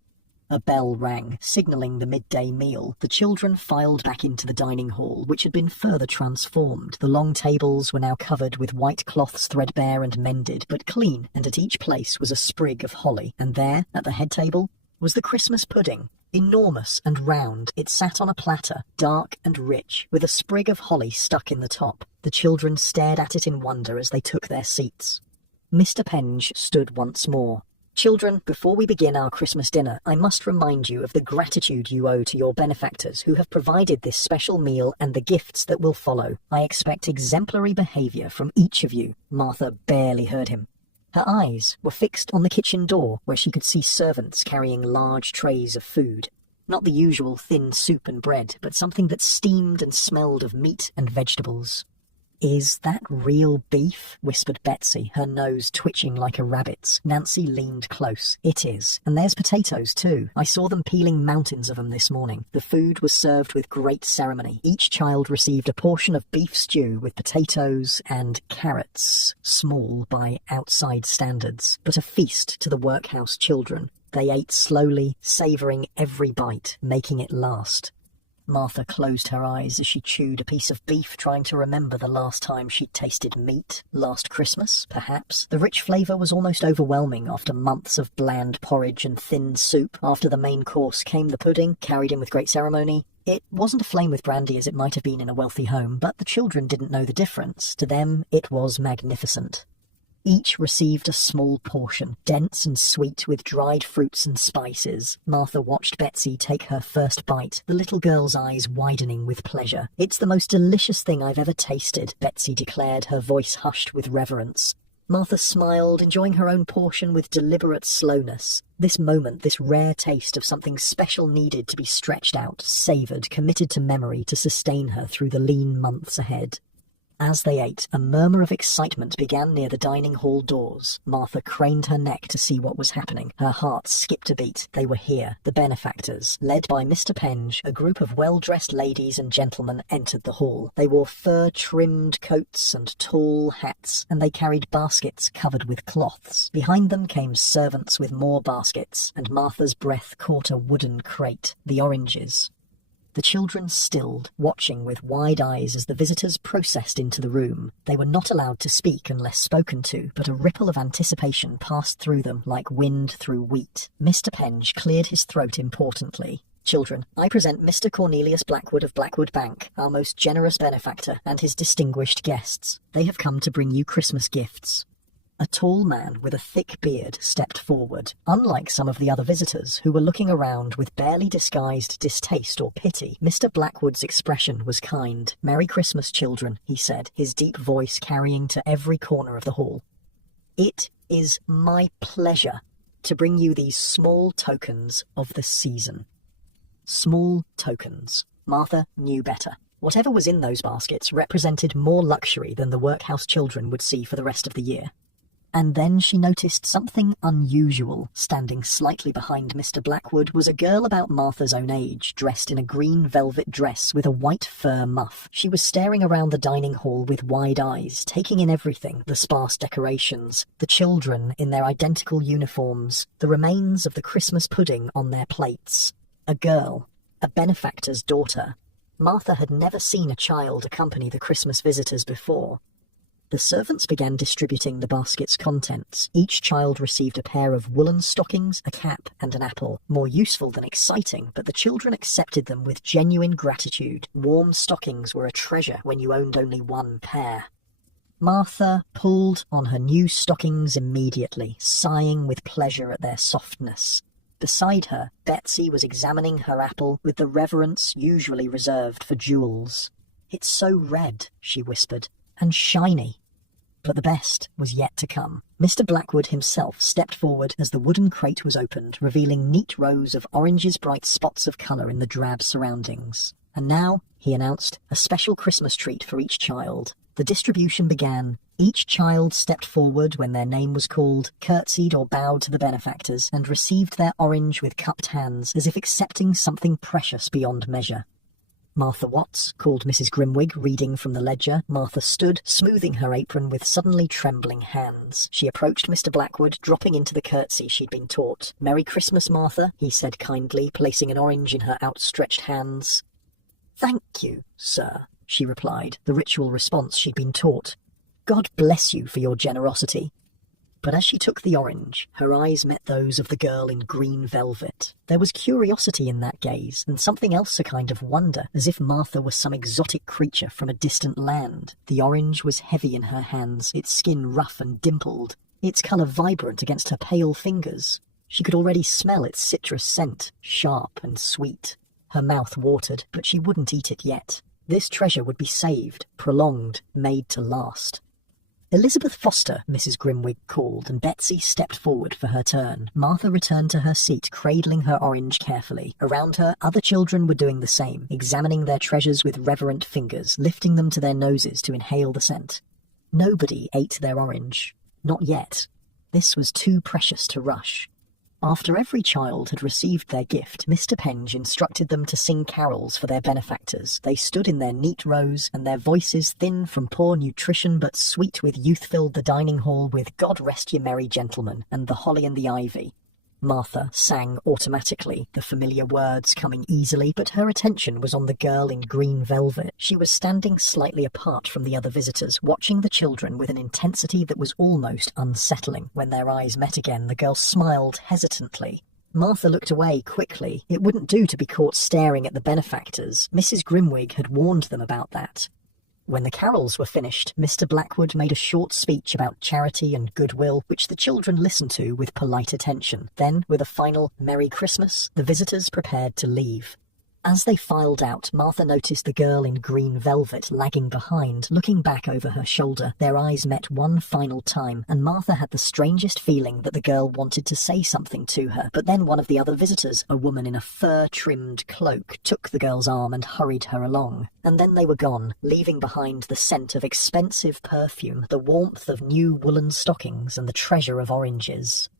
A bell rang, signalling the midday meal. The children filed back into the dining hall, which had been further transformed. The long tables were now covered with white cloths, threadbare and mended, but clean, and at each place was a sprig of holly. And there, at the head table, was the Christmas pudding. Enormous and round, it sat on a platter, dark and rich, with a sprig of holly stuck in the top. The children stared at it in wonder as they took their seats. Mr. Penge stood once more. "Children, before we begin our Christmas dinner, I must remind you of the gratitude you owe to your benefactors who have provided this special meal and the gifts that will follow. I expect exemplary behaviour from each of you." Martha barely heard him. Her eyes were fixed on the kitchen door, where she could see servants carrying large trays of food. Not the usual thin soup and bread, but something that steamed and smelled of meat and vegetables. "Is that real beef?" whispered Betsy, her nose twitching like a rabbit's. Nancy leaned close. "It is. And there's potatoes too. I saw them peeling mountains of them this morning." The food was served with great ceremony. Each child received a portion of beef stew with potatoes and carrots, small by outside standards, but a feast to the workhouse children. They ate slowly, savouring every bite, making it last. Martha closed her eyes as she chewed a piece of beef, trying to remember the last time she'd tasted meat. Last Christmas, perhaps. The rich flavour was almost overwhelming after months of bland porridge and thin soup. After the main course came the pudding, carried in with great ceremony. It wasn't aflame with brandy as it might have been in a wealthy home, but the children didn't know the difference. To them, it was magnificent. Each received a small portion, dense and sweet with dried fruits and spices. Martha watched Betsy take her first bite, the little girl's eyes widening with pleasure. "It's the most delicious thing I've ever tasted," Betsy declared, her voice hushed with reverence. Martha smiled, enjoying her own portion with deliberate slowness. This moment, this rare taste of something special needed to be stretched out, savoured, committed to memory to sustain her through the lean months ahead. As they ate, a murmur of excitement began near the dining hall doors. Martha craned her neck to see what was happening. Her heart skipped a beat. They were here, the benefactors. Led by Mr. Penge, a group of well-dressed ladies and gentlemen entered the hall. They wore fur-trimmed coats and tall hats, and they carried baskets covered with cloths. Behind them came servants with more baskets, and Martha's breath caught a wooden crate, the oranges. The children stilled, watching with wide eyes as the visitors processed into the room. They were not allowed to speak unless spoken to, but a ripple of anticipation passed through them like wind through wheat. Mr. Penge cleared his throat importantly. "Children, I present Mr. Cornelius Blackwood of Blackwood Bank, our most generous benefactor, and his distinguished guests. They have come to bring you Christmas gifts." A tall man with a thick beard stepped forward. Unlike some of the other visitors, who were looking around with barely disguised distaste or pity, Mr. Blackwood's expression was kind. "Merry Christmas, children," he said, his deep voice carrying to every corner of the hall. "It is my pleasure to bring you these small tokens of the season." Small tokens. Martha knew better. Whatever was in those baskets represented more luxury than the workhouse children would see for the rest of the year. And then she noticed something unusual. Standing slightly behind Mr. Blackwood was a girl about Martha's own age, dressed in a green velvet dress with a white fur muff. She was staring around the dining hall with wide eyes, taking in everything, the sparse decorations, the children in their identical uniforms, the remains of the Christmas pudding on their plates. A girl, a benefactor's daughter. Martha had never seen a child accompany the Christmas visitors before. The servants began distributing the basket's contents. Each child received a pair of woolen stockings, a cap, and an apple. More useful than exciting, but the children accepted them with genuine gratitude. Warm stockings were a treasure when you owned only one pair. Martha pulled on her new stockings immediately, sighing with pleasure at their softness. Beside her, Betsy was examining her apple with the reverence usually reserved for jewels. "It's so red," she whispered, "and shiny." But the best was yet to come. Mr. Blackwood himself stepped forward as the wooden crate was opened, revealing neat rows of orange's bright spots of colour in the drab surroundings. "And now," he announced, "a special Christmas treat for each child." The distribution began. Each child stepped forward when their name was called, curtsied or bowed to the benefactors, and received their orange with cupped hands, as if accepting something precious beyond measure. "Martha Watts," called Mrs. Grimwig, reading from the ledger. Martha stood, smoothing her apron with suddenly trembling hands. She approached Mr. Blackwood, dropping into the curtsy she'd been taught. "Merry Christmas, Martha," he said kindly, placing an orange in her outstretched hands. "Thank you, sir," she replied, the ritual response she'd been taught. "God bless you for your generosity." But as she took the orange, her eyes met those of the girl in green velvet. There was curiosity in that gaze, and something else, a kind of wonder, as if Martha was some exotic creature from a distant land. The orange was heavy in her hands, its skin rough and dimpled, its colour vibrant against her pale fingers. She could already smell its citrus scent, sharp and sweet. Her mouth watered, but she wouldn't eat it yet. This treasure would be saved, prolonged, made to last. "Elizabeth Foster," Mrs. Grimwig called, and Betsy stepped forward for her turn. Martha returned to her seat, cradling her orange carefully. Around her, other children were doing the same, examining their treasures with reverent fingers, lifting them to their noses to inhale the scent. Nobody ate their orange. Not yet. This was too precious to rush. After every child had received their gift, Mr. Penge instructed them to sing carols for their benefactors. They stood in their neat rows, and their voices, thin from poor nutrition but sweet with youth, filled the dining hall with "God Rest Ye Merry Gentlemen" and "The Holly and the Ivy." Martha sang automatically, the familiar words coming easily, but her attention was on the girl in green velvet. She was standing slightly apart from the other visitors, watching the children with an intensity that was almost unsettling. When their eyes met again, the girl smiled hesitantly. Martha looked away quickly. It wouldn't do to be caught staring at the benefactors. Mrs. Grimwig had warned them about that. When the carols were finished, Mr. Blackwood made a short speech about charity and goodwill, which the children listened to with polite attention. Then, with a final "Merry Christmas," the visitors prepared to leave. As they filed out, Martha noticed the girl in green velvet lagging behind, looking back over her shoulder. Their eyes met one final time, and Martha had the strangest feeling that the girl wanted to say something to her. But then one of the other visitors, a woman in a fur-trimmed cloak, took the girl's arm and hurried her along. And then they were gone, leaving behind the scent of expensive perfume, the warmth of new woolen stockings, and the treasure of oranges.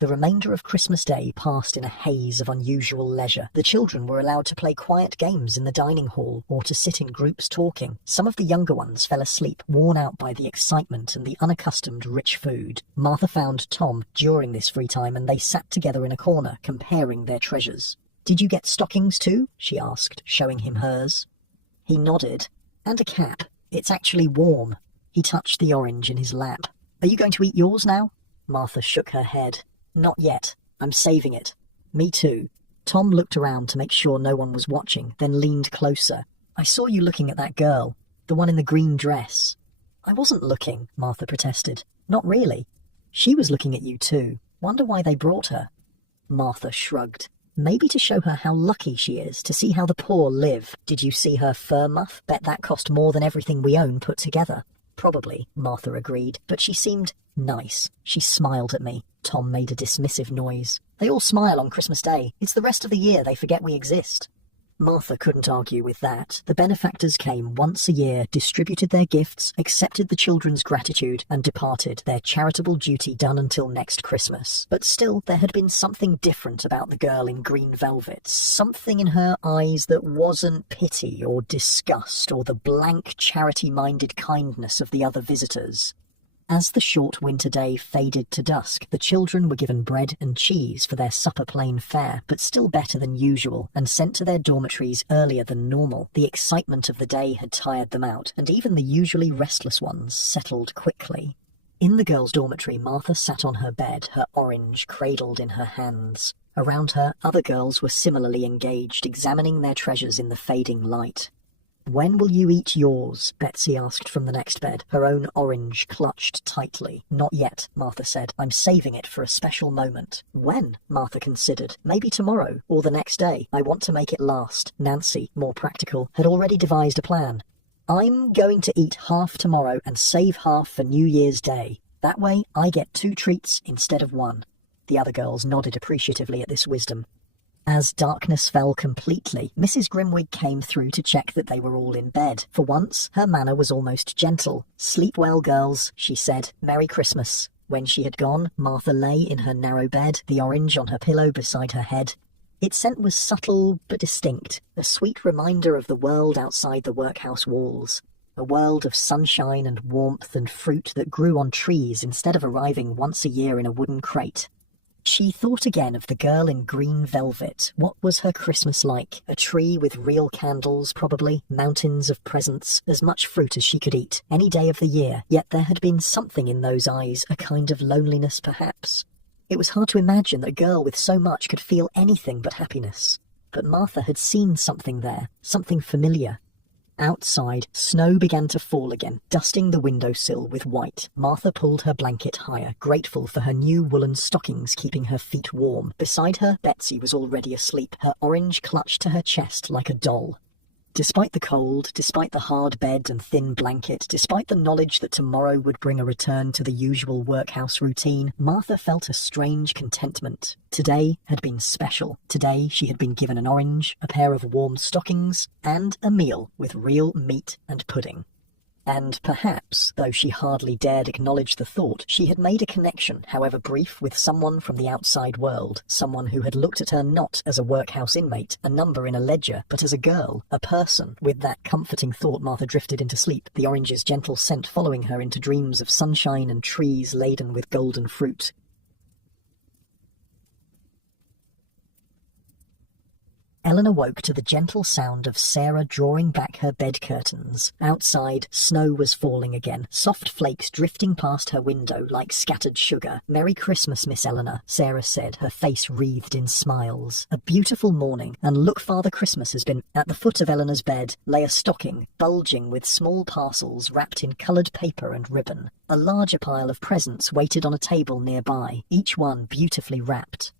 The remainder of Christmas Day passed in a haze of unusual leisure. The children were allowed to play quiet games in the dining hall, or to sit in groups talking. Some of the younger ones fell asleep, worn out by the excitement and the unaccustomed rich food. Martha found Tom during this free time, and they sat together in a corner, comparing their treasures. "Did you get stockings too?" she asked, showing him hers. He nodded. "And a cap. It's actually warm." He touched the orange in his lap. "Are you going to eat yours now?" Martha shook her head. "Not yet. I'm saving it." "Me too." Tom looked around to make sure no one was watching, then leaned closer. "I saw you looking at that girl, the one in the green dress." "I wasn't looking," Martha protested. "Not really. She was looking at you too. Wonder why they brought her." Martha shrugged. "Maybe to show her how lucky she is, to see how the poor live. Did you see her fur muff? Bet that cost more than everything we own put together." "Probably," Martha agreed, "but she seemed nice. She smiled at me." Tom made a dismissive noise. "They all smile on Christmas Day. It's the rest of the year they forget we exist." Martha couldn't argue with that. The benefactors came once a year, distributed their gifts, accepted the children's gratitude, and departed, their charitable duty done until next Christmas. But still, there had been something different about the girl in green velvet, something in her eyes that wasn't pity or disgust or the blank charity-minded kindness of the other visitors. As the short winter day faded to dusk, the children were given bread and cheese for their supper-plain fare, but still better than usual, and sent to their dormitories earlier than normal. The excitement of the day had tired them out, and even the usually restless ones settled quickly. In the girls' dormitory, Martha sat on her bed, her orange cradled in her hands. Around her, other girls were similarly engaged, examining their treasures in the fading light. "When will you eat yours?" Betsy asked from the next bed, her own orange clutched tightly. "Not yet," Martha said. "I'm saving it for a special moment." "When?" Martha considered. "Maybe tomorrow, or the next day. I want to make it last." Nancy, more practical, had already devised a plan. "I'm going to eat half tomorrow and save half for New Year's Day. That way I get 2 treats instead of 1. The other girls nodded appreciatively at this wisdom. As darkness fell completely, Mrs. Grimwig came through to check that they were all in bed. For once, her manner was almost gentle. "Sleep well, girls," she said. "Merry Christmas." When she had gone, Martha lay in her narrow bed, the orange on her pillow beside her head. Its scent was subtle but distinct, a sweet reminder of the world outside the workhouse walls. A world of sunshine and warmth and fruit that grew on trees instead of arriving once a year in a wooden crate. She thought again of the girl in green velvet. What was her Christmas like? A tree with real candles, probably, mountains of presents, as much fruit as she could eat, any day of the year. Yet there had been something in those eyes, a kind of loneliness perhaps. It was hard to imagine that a girl with so much could feel anything but happiness. But Martha had seen something there, something familiar. Outside, snow began to fall again, dusting the windowsill with white. Martha pulled her blanket higher, grateful for her new woolen stockings keeping her feet warm. Beside her, Betsy was already asleep, her orange clutched to her chest like a doll. Despite the cold, despite the hard bed and thin blanket, despite the knowledge that tomorrow would bring a return to the usual workhouse routine, Martha felt a strange contentment. Today had been special. Today she had been given an orange, a pair of warm stockings, and a meal with real meat and pudding. And perhaps, though she hardly dared acknowledge the thought, she had made a connection, however brief, with someone from the outside world, someone who had looked at her not as a workhouse inmate, a number in a ledger, but as a girl, a person. With that comforting thought, Martha drifted into sleep, the orange's gentle scent following her into dreams of sunshine and trees laden with golden fruit. Eleanor woke to the gentle sound of Sarah drawing back her bed curtains. Outside, snow was falling again, soft flakes drifting past her window like scattered sugar. "Merry Christmas, Miss Eleanor," Sarah said, her face wreathed in smiles. "A beautiful morning, and look, Father Christmas has been..." At the foot of Eleanor's bed lay a stocking, bulging with small parcels wrapped in coloured paper and ribbon. A larger pile of presents waited on a table nearby, each one beautifully wrapped.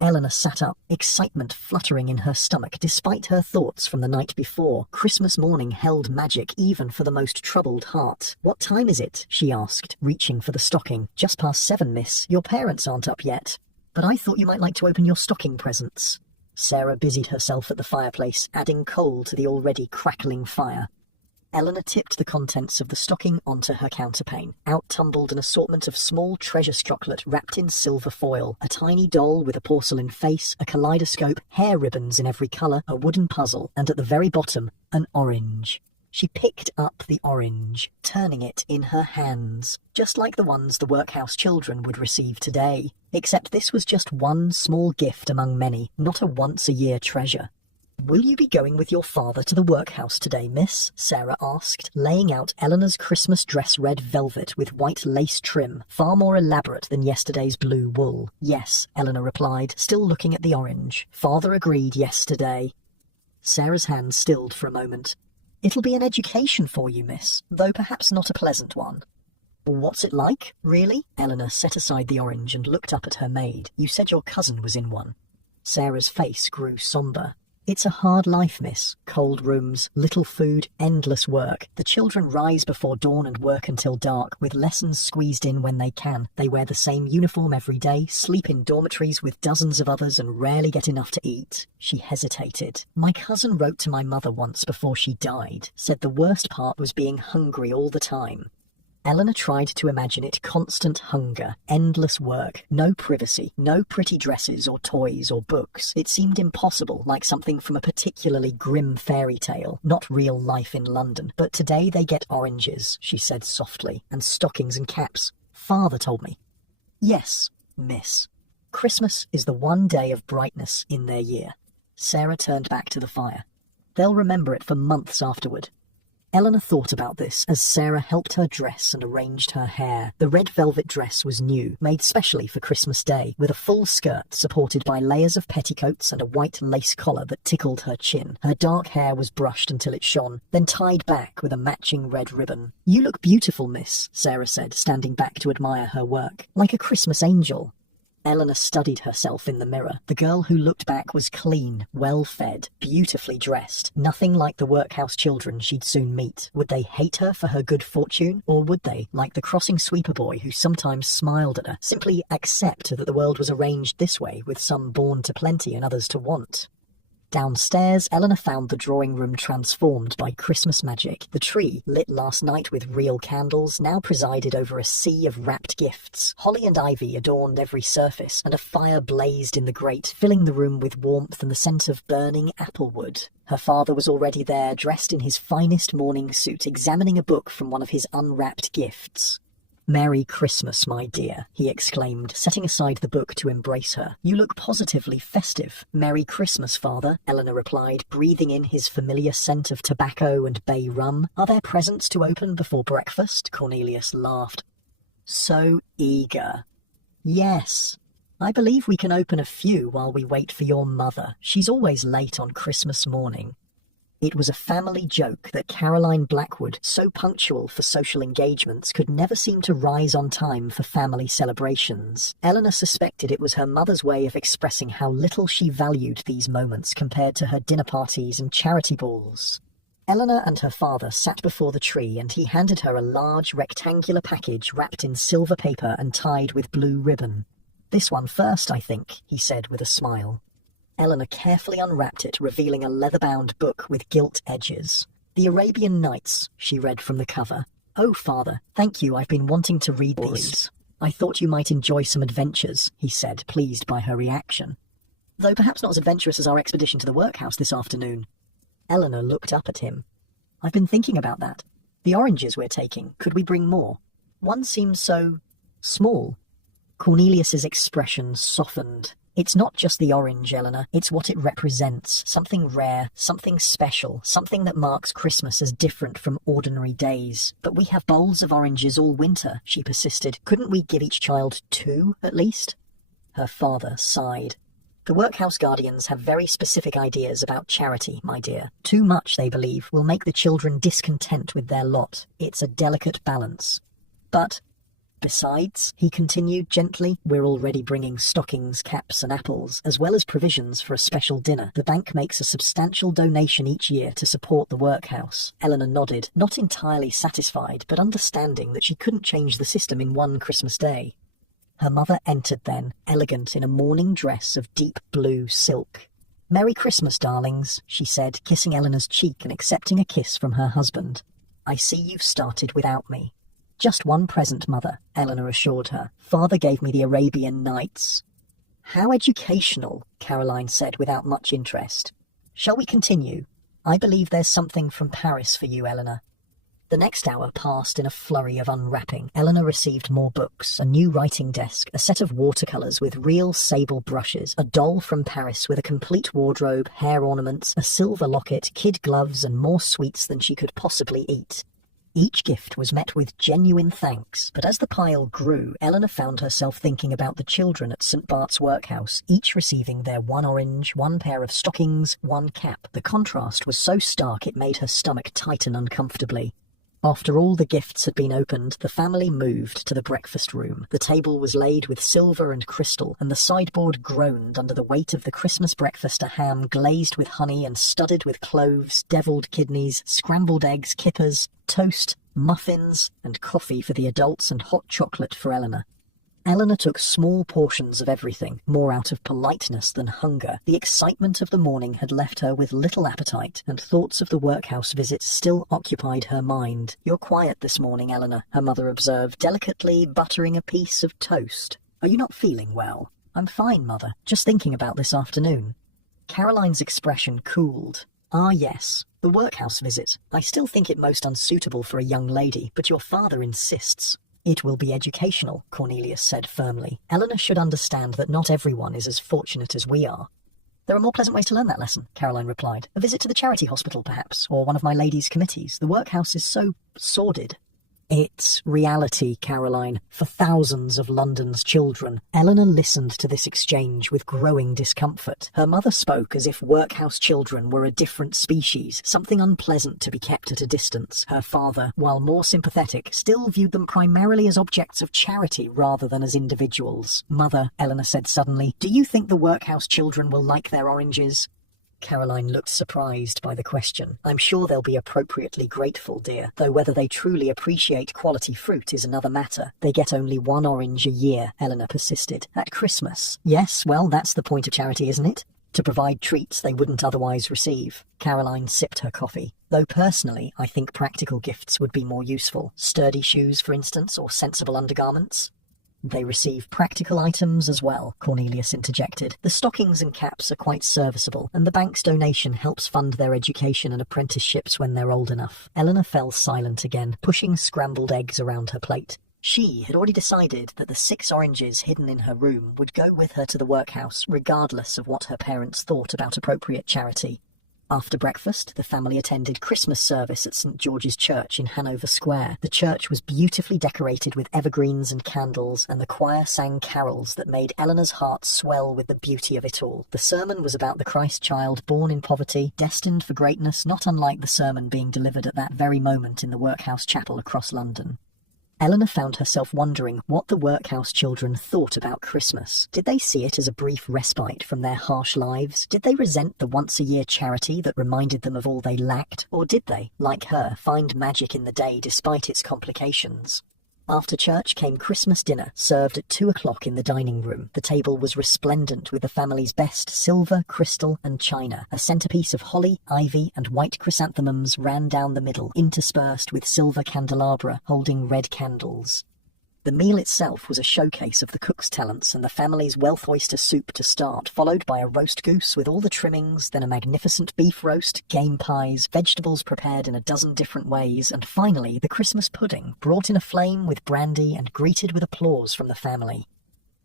Eleanor sat up, excitement fluttering in her stomach despite her thoughts from the night before. Christmas morning held magic even for the most troubled heart. "What time is it?" she asked, reaching for the stocking. "Just past 7, miss. Your parents aren't up yet." "But I thought you might like to open your stocking presents." Sarah busied herself at the fireplace, adding coal to the already crackling fire. Eleanor tipped the contents of the stocking onto her counterpane. Out tumbled an assortment of small treasure chocolate wrapped in silver foil, a tiny doll with a porcelain face, a kaleidoscope, hair ribbons in every colour, a wooden puzzle, and at the very bottom, an orange. She picked up the orange, turning it in her hands, just like the ones the workhouse children would receive today. Except this was just one small gift among many, not a once-a-year treasure. "Will you be going with your father to the workhouse today, miss?" Sarah asked, laying out Eleanor's Christmas dress red velvet with white lace trim, far more elaborate than yesterday's blue wool. "Yes," Eleanor replied, still looking at the orange. "Father agreed yesterday." Sarah's hand stilled for a moment. "It'll be an education for you, miss, though perhaps not a pleasant one." "What's it like, really?" Eleanor set aside the orange and looked up at her maid. "You said your cousin was in one." Sarah's face grew sombre. "It's a hard life, miss. Cold rooms, little food, endless work. The children rise before dawn and work until dark, with lessons squeezed in when they can. They wear the same uniform every day, sleep in dormitories with dozens of others, and rarely get enough to eat." She hesitated. "My cousin wrote to my mother once before she died, said the worst part was being hungry all the time." Eleanor tried to imagine it: constant hunger, endless work, no privacy, no pretty dresses or toys or books. It seemed impossible, like something from a particularly grim fairy tale, not real life in London. But today they get oranges, she said softly, and stockings and caps. Father told me. Yes, miss. Christmas is the one day of brightness in their year. Sarah turned back to the fire. They'll remember it for months afterward. Eleanor thought about this as Sarah helped her dress and arranged her hair. The red velvet dress was new, made specially for Christmas Day, with a full skirt supported by layers of petticoats and a white lace collar that tickled her chin. Her dark hair was brushed until it shone, then tied back with a matching red ribbon. "You look beautiful, miss," Sarah said, standing back to admire her work. "Like a Christmas angel." Eleanor studied herself in the mirror. The girl who looked back was clean, well-fed, beautifully dressed. Nothing like the workhouse children she'd soon meet. Would they hate her for her good fortune? Or would they, like the crossing sweeper boy who sometimes smiled at her, simply accept that the world was arranged this way, with some born to plenty and others to want? Downstairs, Eleanor found the drawing room transformed by Christmas magic. The tree, lit last night with real candles, now presided over a sea of wrapped gifts. Holly and ivy adorned every surface, and a fire blazed in the grate, filling the room with warmth and the scent of burning applewood. Her father was already there, dressed in his finest morning suit, examining a book from one of his unwrapped gifts. "Merry Christmas, my dear," he exclaimed, setting aside the book to embrace her. "You look positively festive." "Merry Christmas, father," Eleanor replied, breathing in his familiar scent of tobacco and bay rum. "Are there presents to open before breakfast?" Cornelius laughed. So eager. "Yes. I believe we can open a few while we wait for your mother. She's always late on Christmas morning." It was a family joke that Caroline Blackwood, so punctual for social engagements, could never seem to rise on time for family celebrations. Eleanor suspected it was her mother's way of expressing how little she valued these moments compared to her dinner parties and charity balls. Eleanor and her father sat before the tree, and he handed her a large rectangular package wrapped in silver paper and tied with blue ribbon. "This one first, I think," he said with a smile. Eleanor carefully unwrapped it, revealing a leather-bound book with gilt edges. "The Arabian Nights," she read from the cover. "Oh, father, thank you. I've been wanting to read these. I thought you might enjoy some adventures," he said, pleased by her reaction. "Though perhaps not as adventurous as our expedition to the workhouse this afternoon." Eleanor looked up at him. "I've been thinking about that. The oranges we're taking, could we bring more? One seems so small." Cornelius's expression softened. "It's not just the orange, Eleanor. It's what it represents. Something rare, something special, something that marks Christmas as different from ordinary days." "But we have bowls of oranges all winter," she persisted. "Couldn't we give each child 2, at least?" Her father sighed. "The workhouse guardians have very specific ideas about charity, my dear. Too much, they believe, will make the children discontent with their lot. It's a delicate balance. But besides," he continued gently, "we're already bringing stockings, caps and apples, as well as provisions for a special dinner. The bank makes a substantial donation each year to support the workhouse." Eleanor nodded, not entirely satisfied, but understanding that she couldn't change the system in one Christmas day. Her mother entered then, elegant in a morning dress of deep blue silk. "Merry Christmas, darlings," she said, kissing Eleanor's cheek and accepting a kiss from her husband. "I see you've started without me." "Just one present, Mother," Eleanor assured her. "Father gave me the Arabian Nights." "How educational," Caroline said without much interest. "Shall we continue? I believe there's something from Paris for you, Eleanor." The next hour passed in a flurry of unwrapping. Eleanor received more books, a new writing desk, a set of watercolours with real sable brushes, a doll from Paris with a complete wardrobe, hair ornaments, a silver locket, kid gloves, and more sweets than she could possibly eat. Each gift was met with genuine thanks, but as the pile grew, Eleanor found herself thinking about the children at St. Bart's workhouse, each receiving their one orange, one pair of stockings, one cap. The contrast was so stark it made her stomach tighten uncomfortably. After all the gifts had been opened, the family moved to the breakfast room. The table was laid with silver and crystal, and the sideboard groaned under the weight of the Christmas breakfast: a ham glazed with honey and studded with cloves, devilled kidneys, scrambled eggs, kippers, toast, muffins, and coffee for the adults and hot chocolate for Eleanor. Eleanor took small portions of everything, more out of politeness than hunger. The excitement of the morning had left her with little appetite, and thoughts of the workhouse visit still occupied her mind. "You're quiet this morning, Eleanor," her mother observed, delicately buttering a piece of toast. "Are you not feeling well?" "I'm fine, Mother. Just thinking about this afternoon." Caroline's expression cooled. "Ah, yes. The workhouse visit. I still think it most unsuitable for a young lady, but your father insists." "It will be educational," Cornelius said firmly. "Eleanor should understand that not everyone is as fortunate as we are." "There are more pleasant ways to learn that lesson," Caroline replied. "A visit to the charity hospital, perhaps, or one of my ladies' committees. The workhouse is so sordid." "It's reality, Caroline, for thousands of London's children." Eleanor listened to this exchange with growing discomfort. Her mother spoke as if workhouse children were a different species, something unpleasant to be kept at a distance. Her father, while more sympathetic, still viewed them primarily as objects of charity rather than as individuals. "Mother," Eleanor said suddenly, "do you think the workhouse children will like their oranges?" Caroline looked surprised by the question. "I'm sure they'll be appropriately grateful, dear, though whether they truly appreciate quality fruit is another matter. They get only one orange a year," Eleanor persisted. "At Christmas." "Yes, well, that's the point of charity, isn't it? To provide treats they wouldn't otherwise receive." Caroline sipped her coffee. "Though personally, I think practical gifts would be more useful. Sturdy shoes, for instance, or sensible undergarments." "They receive practical items as well," Cornelius interjected. "The stockings and caps are quite serviceable, and the bank's donation helps fund their education and apprenticeships when they're old enough." Eleanor fell silent again, pushing scrambled eggs around her plate. She had already decided that the 6 oranges hidden in her room would go with her to the workhouse, regardless of what her parents thought about appropriate charity. After breakfast, the family attended Christmas service at St. George's Church in Hanover Square. The church was beautifully decorated with evergreens and candles, and the choir sang carols that made Eleanor's heart swell with the beauty of it all. The sermon was about the Christ child born in poverty, destined for greatness, not unlike the sermon being delivered at that very moment in the workhouse chapel across London. Eleanor found herself wondering what the workhouse children thought about Christmas. Did they see it as a brief respite from their harsh lives? Did they resent the once-a-year charity that reminded them of all they lacked? Or did they, like her, find magic in the day despite its complications? After church came Christmas dinner, served at 2 o'clock in the dining room. The table was resplendent with the family's best silver, crystal, and china. A centerpiece of holly, ivy, and white chrysanthemums ran down the middle, interspersed with silver candelabra holding red candles. The meal itself was a showcase of the cook's talents and the family's Wealth oyster soup to start, followed by a roast goose with all the trimmings, then a magnificent beef roast, game pies, vegetables prepared in a dozen different ways, and finally the Christmas pudding, brought in a flame with brandy and greeted with applause from the family.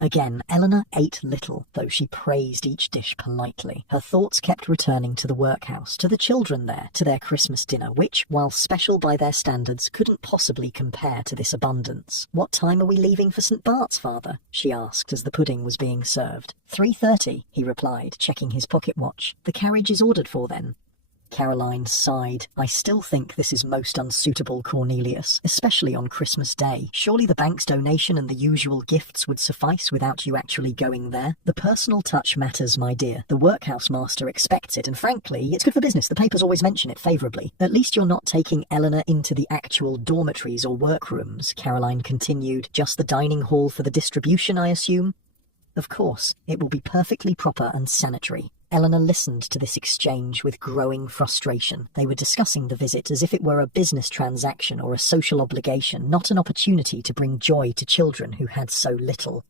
Again, Eleanor ate little, though she praised each dish politely. Her thoughts kept returning to the workhouse, to the children there, to their Christmas dinner, which, while special by their standards, couldn't possibly compare to this abundance. "What time are we leaving for St. Bart's, Father?" she asked as the pudding was being served. 3:30, he replied, checking his pocket watch. "The carriage is ordered for then." Caroline sighed. "I still think this is most unsuitable, Cornelius, especially on Christmas Day. Surely the bank's donation and the usual gifts would suffice without you actually going there. The personal touch matters, my dear. The workhouse master expects it, and frankly, it's good for business. The papers always mention it favourably. At least you're not taking Eleanor into the actual dormitories or workrooms," Caroline continued. "Just the dining hall for the distribution, I assume?" "Of course. It will be perfectly proper and sanitary." Eleanor listened to this exchange with growing frustration. They were discussing the visit as if it were a business transaction or a social obligation, not an opportunity to bring joy to children who had so little.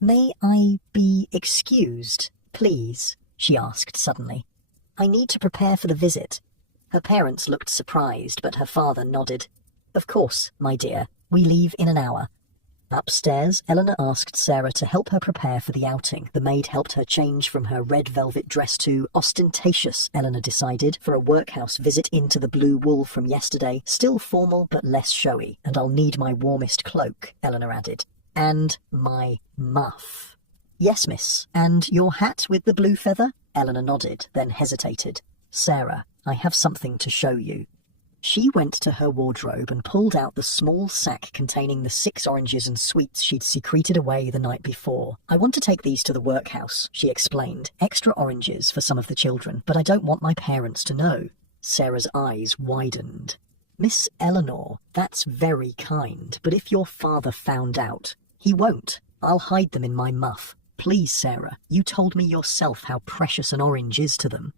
"May I be excused, please?" she asked suddenly. "I need to prepare for the visit." Her parents looked surprised, but her father nodded. "Of course, my dear. We leave in an hour." Upstairs, Eleanor asked Sarah to help her prepare for the outing. The maid helped her change from her red velvet dress to ostentatious, Eleanor decided, for a workhouse visit into the blue wool from yesterday, still formal but less showy. "And I'll need my warmest cloak," Eleanor added. "And my muff." "Yes, miss. And your hat with the blue feather?" Eleanor nodded, then hesitated. "Sarah, I have something to show you." She went to her wardrobe and pulled out the small sack containing the 6 oranges and sweets she'd secreted away the night before. "I want to take these to the workhouse," she explained. "Extra oranges for some of the children, but I don't want my parents to know." Sarah's eyes widened. "Miss Eleanor, that's very kind, but if your father found out..." He won't. I'll hide them in my muff. Please, Sarah, you told me yourself how precious an orange is to them.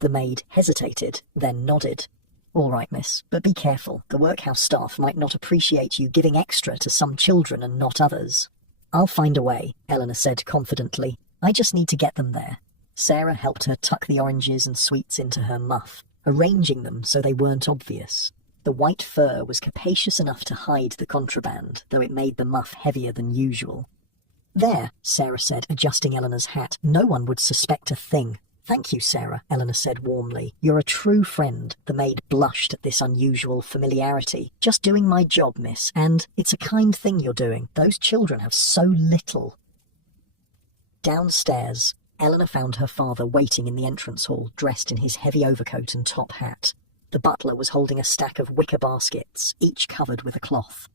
The maid hesitated, then nodded. All right, miss, but be careful. The workhouse staff might not appreciate you giving extra to some children and not others. I'll find a way, Eleanor said confidently. I just need to get them there. Sarah helped her tuck the oranges and sweets into her muff, arranging them so they weren't obvious. The white fur was capacious enough to hide the contraband, though it made the muff heavier than usual. There, Sarah said, adjusting Eleanor's hat. No one would suspect a thing. Thank you, Sarah, Eleanor said warmly. You're a true friend. The maid blushed at this unusual familiarity. Just doing my job, miss, and it's a kind thing you're doing. Those children have so little. Downstairs, Eleanor found her father waiting in the entrance hall, dressed in his heavy overcoat and top hat. The butler was holding a stack of wicker baskets, each covered with a cloth.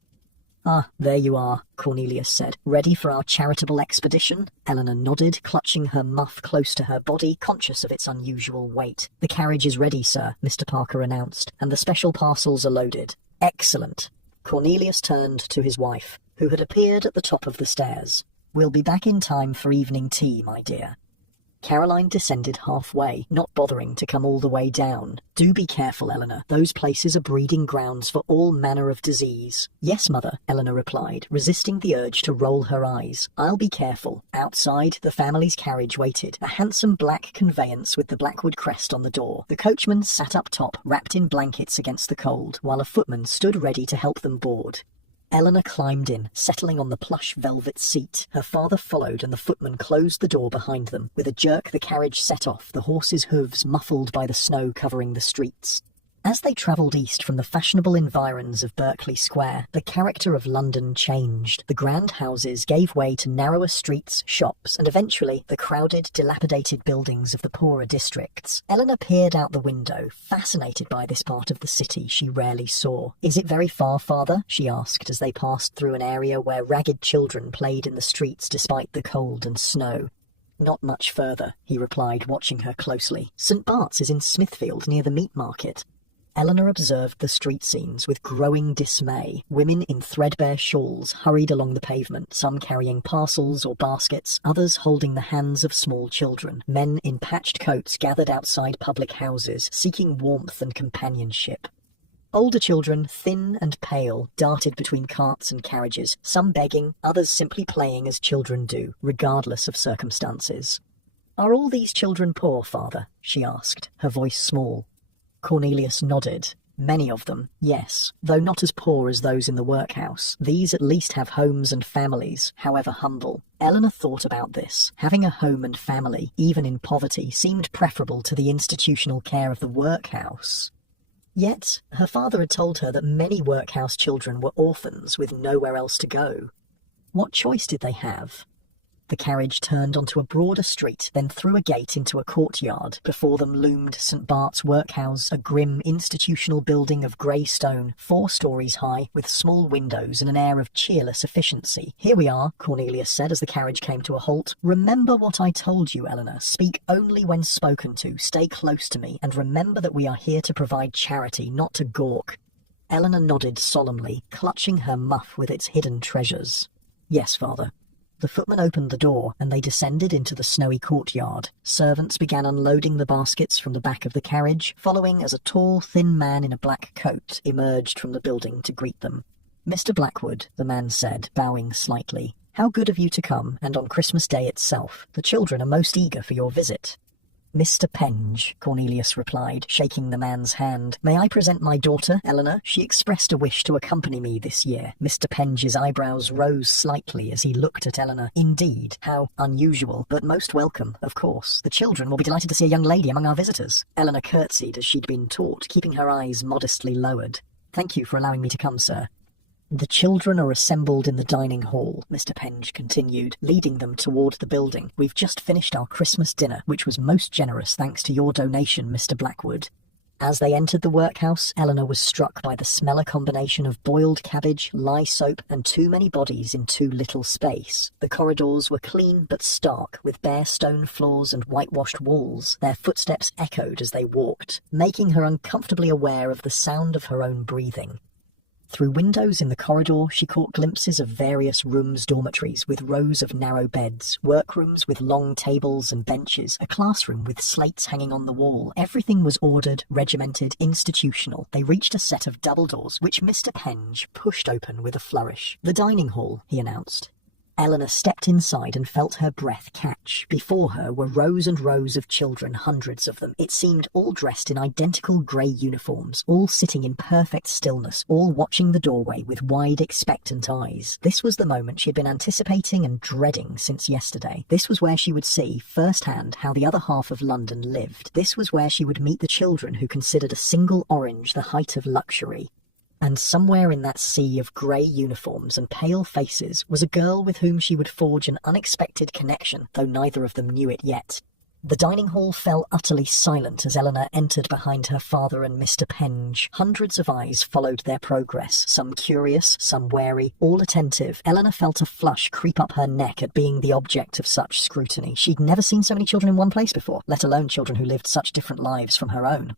Ah, there you are, Cornelius said. Ready for our charitable expedition? Eleanor nodded, clutching her muff close to her body, conscious of its unusual weight. The carriage is ready, sir, Mr. Parker announced, and the special parcels are loaded. Excellent. Cornelius turned to his wife, who had appeared at the top of the stairs. We'll be back in time for evening tea, my dear. Caroline descended halfway, not bothering to come all the way down. Do be careful, Eleanor. Those places are breeding grounds for all manner of disease. Yes, mother, Eleanor replied, resisting the urge to roll her eyes. I'll be careful. Outside, the family's carriage waited, a handsome black conveyance with the Blackwood crest on the door. The coachman sat up top, wrapped in blankets against the cold, while a footman stood ready to help them board. Eleanor climbed in, settling on the plush velvet seat. Her father followed, and the footman closed the door behind them. With a jerk, the carriage set off, the horses' hooves muffled by the snow covering the streets. As they travelled east from the fashionable environs of Berkeley Square, the character of London changed. The grand houses gave way to narrower streets, shops, and eventually the crowded, dilapidated buildings of the poorer districts. Eleanor peered out the window, fascinated by this part of the city she rarely saw. Is it very far, father? She asked as they passed through an area where ragged children played in the streets despite the cold and snow. Not much further, he replied, watching her closely. St. Bart's is in Smithfield, near the meat market. Eleanor observed the street scenes with growing dismay. Women in threadbare shawls hurried along the pavement, some carrying parcels or baskets, others holding the hands of small children. Men in patched coats gathered outside public houses, seeking warmth and companionship. Older children, thin and pale, darted between carts and carriages, some begging, others simply playing as children do, regardless of circumstances. Are all these children poor, father? She asked, her voice small. Cornelius nodded. Many of them, yes, though not as poor as those in the workhouse. These at least have homes and families, however humble. Eleanor thought about this. Having a home and family, even in poverty, seemed preferable to the institutional care of the workhouse. Yet, her father had told her that many workhouse children were orphans with nowhere else to go. What choice did they have? The carriage turned onto a broader street, then through a gate into a courtyard. Before them loomed St. Bart's Workhouse, a grim institutional building of grey stone, 4 stories high, with small windows and an air of cheerless efficiency. Here we are, Cornelius said as the carriage came to a halt. Remember what I told you, Eleanor. Speak only when spoken to, stay close to me, and remember that we are here to provide charity, not to gawk. Eleanor nodded solemnly, clutching her muff with its hidden treasures. Yes, father. The footman opened the door, and they descended into the snowy courtyard. Servants began unloading the baskets from the back of the carriage, following as a tall, thin man in a black coat emerged from the building to greet them. Mr. Blackwood, the man said, bowing slightly. How good of you to come, and on Christmas Day itself. The children are most eager for your visit. Mr. Penge, Cornelius replied, shaking the man's hand. May I present my daughter, Eleanor? She expressed a wish to accompany me this year. Mr. Penge's eyebrows rose slightly as he looked at Eleanor. Indeed, how unusual, but most welcome, of course. The children will be delighted to see a young lady among our visitors. Eleanor curtsied as she'd been taught, keeping her eyes modestly lowered. Thank you for allowing me to come, sir. The children are assembled in the dining hall, Mr. Penge continued, leading them toward the building. We've just finished our Christmas dinner, which was most generous thanks to your donation, Mr. Blackwood. As they entered the workhouse, Eleanor was struck by the smeller combination of boiled cabbage, lye soap, and too many bodies in too little space. The corridors were clean but stark, with bare stone floors and whitewashed walls. Their footsteps echoed as they walked, making her uncomfortably aware of the sound of her own breathing. Through windows in the corridor, she caught glimpses of various rooms' dormitories with rows of narrow beds, workrooms with long tables and benches, a classroom with slates hanging on the wall. Everything was ordered, regimented, institutional. They reached a set of double doors, which Mr. Penge pushed open with a flourish. "The dining hall," he announced. Eleanor stepped inside and felt her breath catch. Before her were rows and rows of children, hundreds of them. It seemed all dressed in identical grey uniforms, all sitting in perfect stillness, all watching the doorway with wide, expectant eyes. This was the moment she had been anticipating and dreading since yesterday. This was where she would see, firsthand, how the other half of London lived. This was where she would meet the children who considered a single orange the height of luxury. And somewhere in that sea of grey uniforms and pale faces was a girl with whom she would forge an unexpected connection, though neither of them knew it yet. The dining hall fell utterly silent as Eleanor entered behind her father and Mr. Penge. Hundreds of eyes followed their progress, some curious, some wary, all attentive. Eleanor felt a flush creep up her neck at being the object of such scrutiny. She'd never seen so many children in one place before, let alone children who lived such different lives from her own.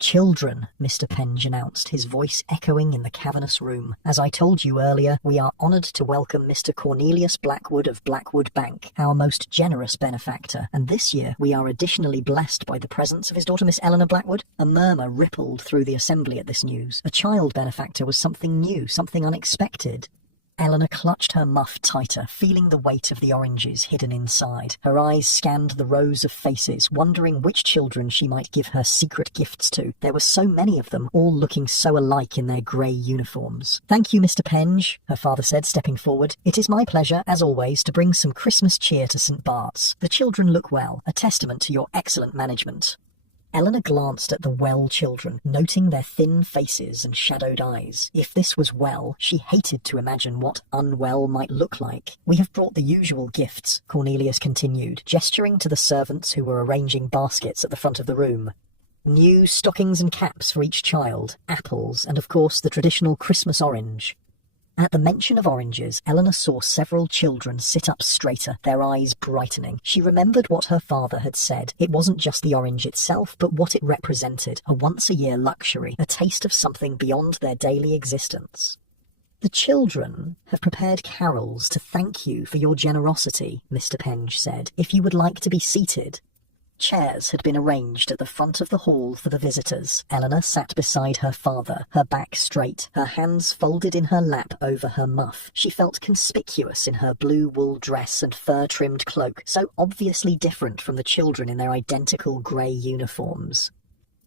"Children," Mr. Penge announced, his voice echoing in the cavernous room. "As I told you earlier, we are honoured to welcome Mr. Cornelius Blackwood of Blackwood Bank, our most generous benefactor, and this year we are additionally blessed by the presence of his daughter Miss Eleanor Blackwood." A murmur rippled through the assembly at this news. A child benefactor was something new, something unexpected. Eleanor clutched her muff tighter, feeling the weight of the oranges hidden inside. Her eyes scanned the rows of faces, wondering which children she might give her secret gifts to. There were so many of them, all looking so alike in their grey uniforms. "Thank you, Mr. Penge," her father said, stepping forward. "It is my pleasure, as always, to bring some Christmas cheer to St. Bart's. The children look well, a testament to your excellent management." Eleanor glanced at the well children, noting their thin faces and shadowed eyes. If this was well, she hated to imagine what unwell might look like. "We have brought the usual gifts," Cornelius continued, gesturing to the servants who were arranging baskets at the front of the room. "New stockings and caps for each child, apples, and of course the traditional Christmas orange." At the mention of oranges, Eleanor saw several children sit up straighter, their eyes brightening. She remembered what her father had said. It wasn't just the orange itself, but what it represented, a once-a-year luxury, a taste of something beyond their daily existence. "The children have prepared carols to thank you for your generosity," Mr. Penge said. "If you would like to be seated." Chairs had been arranged at the front of the hall for the visitors. Eleanor sat beside her father, her back straight, her hands folded in her lap over her muff. She felt conspicuous in her blue wool dress and fur-trimmed cloak, so obviously different from the children in their identical grey uniforms.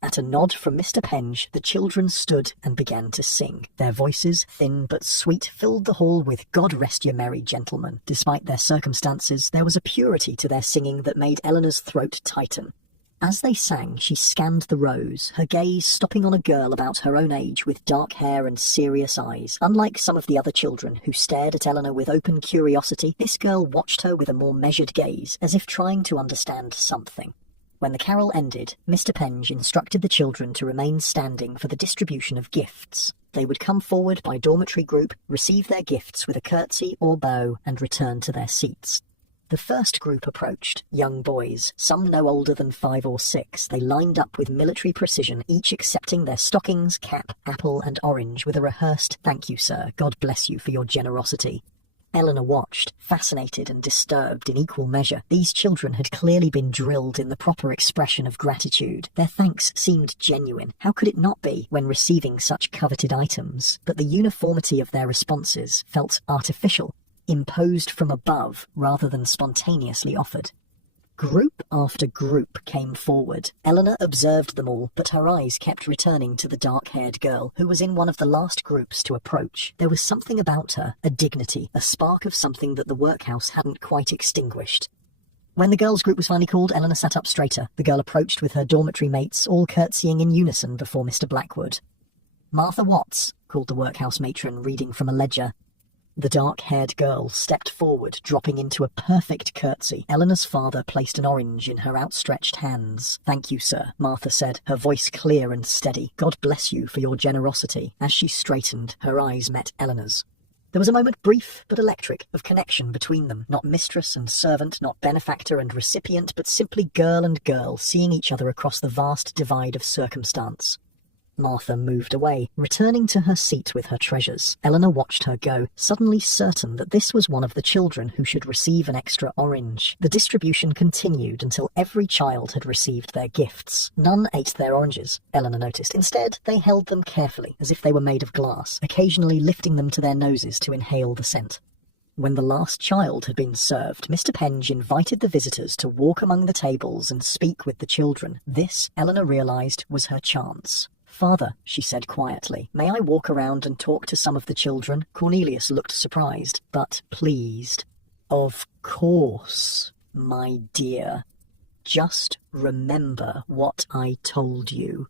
At a nod from Mr. Penge, the children stood and began to sing. Their voices, thin but sweet, filled the hall with "God rest you merry gentlemen." Despite their circumstances, there was a purity to their singing that made Eleanor's throat tighten. As they sang, she scanned the rows, her gaze stopping on a girl about her own age with dark hair and serious eyes. Unlike some of the other children who stared at Eleanor with open curiosity, this girl watched her with a more measured gaze, as if trying to understand something. When the carol ended, Mr. Penge instructed the children to remain standing for the distribution of gifts. They would come forward by dormitory group, receive their gifts with a curtsy or bow, and return to their seats. The first group approached, young boys, some no older than 5 or 6. They lined up with military precision, each accepting their stockings, cap, apple, and orange with a rehearsed "Thank you, sir. God bless you for your generosity." Eleanor watched, fascinated and disturbed in equal measure. These children had clearly been drilled in the proper expression of gratitude. Their thanks seemed genuine. How could it not be when receiving such coveted items? But the uniformity of their responses felt artificial, imposed from above rather than spontaneously offered. Group after group came forward. Eleanor observed them all, but her eyes kept returning to the dark-haired girl, who was in one of the last groups to approach. There was something about her, a dignity, a spark of something that the workhouse hadn't quite extinguished. When the girls' group was finally called, Eleanor sat up straighter. The girl approached with her dormitory mates, all curtsying in unison before Mr. Blackwood. "Martha Watts," called the workhouse matron, reading from a ledger. The dark-haired girl stepped forward, dropping into a perfect curtsy. Eleanor's father placed an orange in her outstretched hands. "Thank you, sir," Martha said, her voice clear and steady. "God bless you for your generosity." As she straightened, her eyes met Eleanor's. There was a moment, brief but electric, of connection between them. Not mistress and servant, not benefactor and recipient, but simply girl and girl, seeing each other across the vast divide of circumstance. Martha moved away, returning to her seat with her treasures. Eleanor watched her go, suddenly certain that this was one of the children who should receive an extra orange. The distribution continued until every child had received their gifts. None ate their oranges, Eleanor noticed. Instead, they held them carefully, as if they were made of glass, occasionally lifting them to their noses to inhale the scent. When the last child had been served, Mr. Penge invited the visitors to walk among the tables and speak with the children. This, Eleanor realized, was her chance. "Father," she said quietly, "may I walk around and talk to some of the children?" Cornelius looked surprised, but pleased. "Of course, my dear. Just remember what I told you."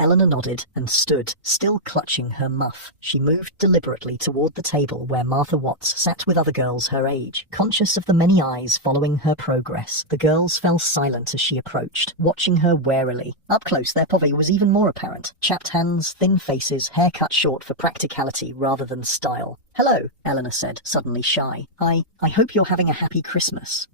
Eleanor nodded and stood, still clutching her muff. She moved deliberately toward the table where Martha Watts sat with other girls her age. Conscious of the many eyes following her progress, the girls fell silent as she approached, watching her warily. Up close, their poverty was even more apparent. Chapped hands, thin faces, hair cut short for practicality rather than style. "Hello," Eleanor said, suddenly shy. I hope you're having a happy Christmas."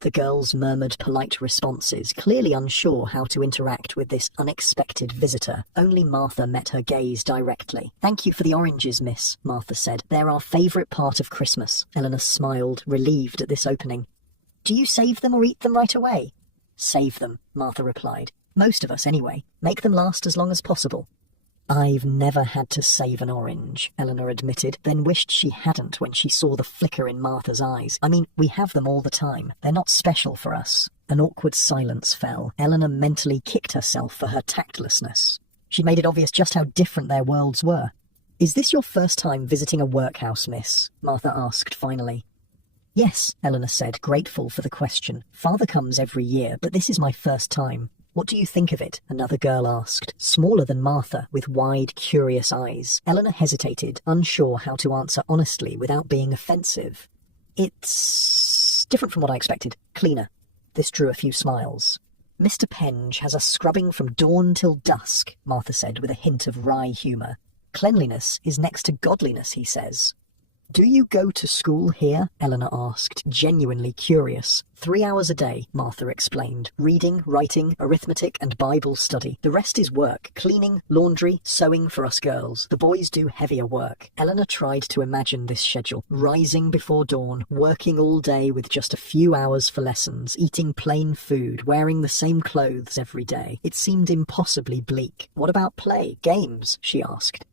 The girls murmured polite responses, clearly unsure how to interact with this unexpected visitor. Only Martha met her gaze directly. "Thank you for the oranges, miss," Martha said. "They're our favourite part of Christmas." Eleanor smiled, relieved at this opening. "Do you save them or eat them right away?" "Save them," Martha replied. "Most of us, anyway. Make them last as long as possible." "I've never had to save an orange," Eleanor admitted, then wished she hadn't when she saw the flicker in Martha's eyes. "I mean, we have them all the time. They're not special for us." An awkward silence fell. Eleanor mentally kicked herself for her tactlessness. She made it obvious just how different their worlds were. "Is this your first time visiting a workhouse, miss?" Martha asked finally. "Yes," Eleanor said, grateful for the question. "Father comes every year, but this is my first time." "What do you think of it?" another girl asked, smaller than Martha, with wide, curious eyes. Eleanor hesitated, unsure how to answer honestly without being offensive. "It's different from what I expected. Cleaner." This drew a few smiles. "Mr. Penge has a scrubbing from dawn till dusk," Martha said with a hint of wry humour. "Cleanliness is next to godliness, he says." "Do you go to school here?" Eleanor asked, genuinely curious. 3 hours a day, Martha explained. Reading, writing, arithmetic, and Bible study. The rest is work. Cleaning, laundry, sewing for us girls. The boys do heavier work. Eleanor tried to imagine this schedule. Rising before dawn, working all day with just a few hours for lessons, eating plain food, wearing the same clothes every day. It seemed impossibly bleak. "What about play? Games?" she asked.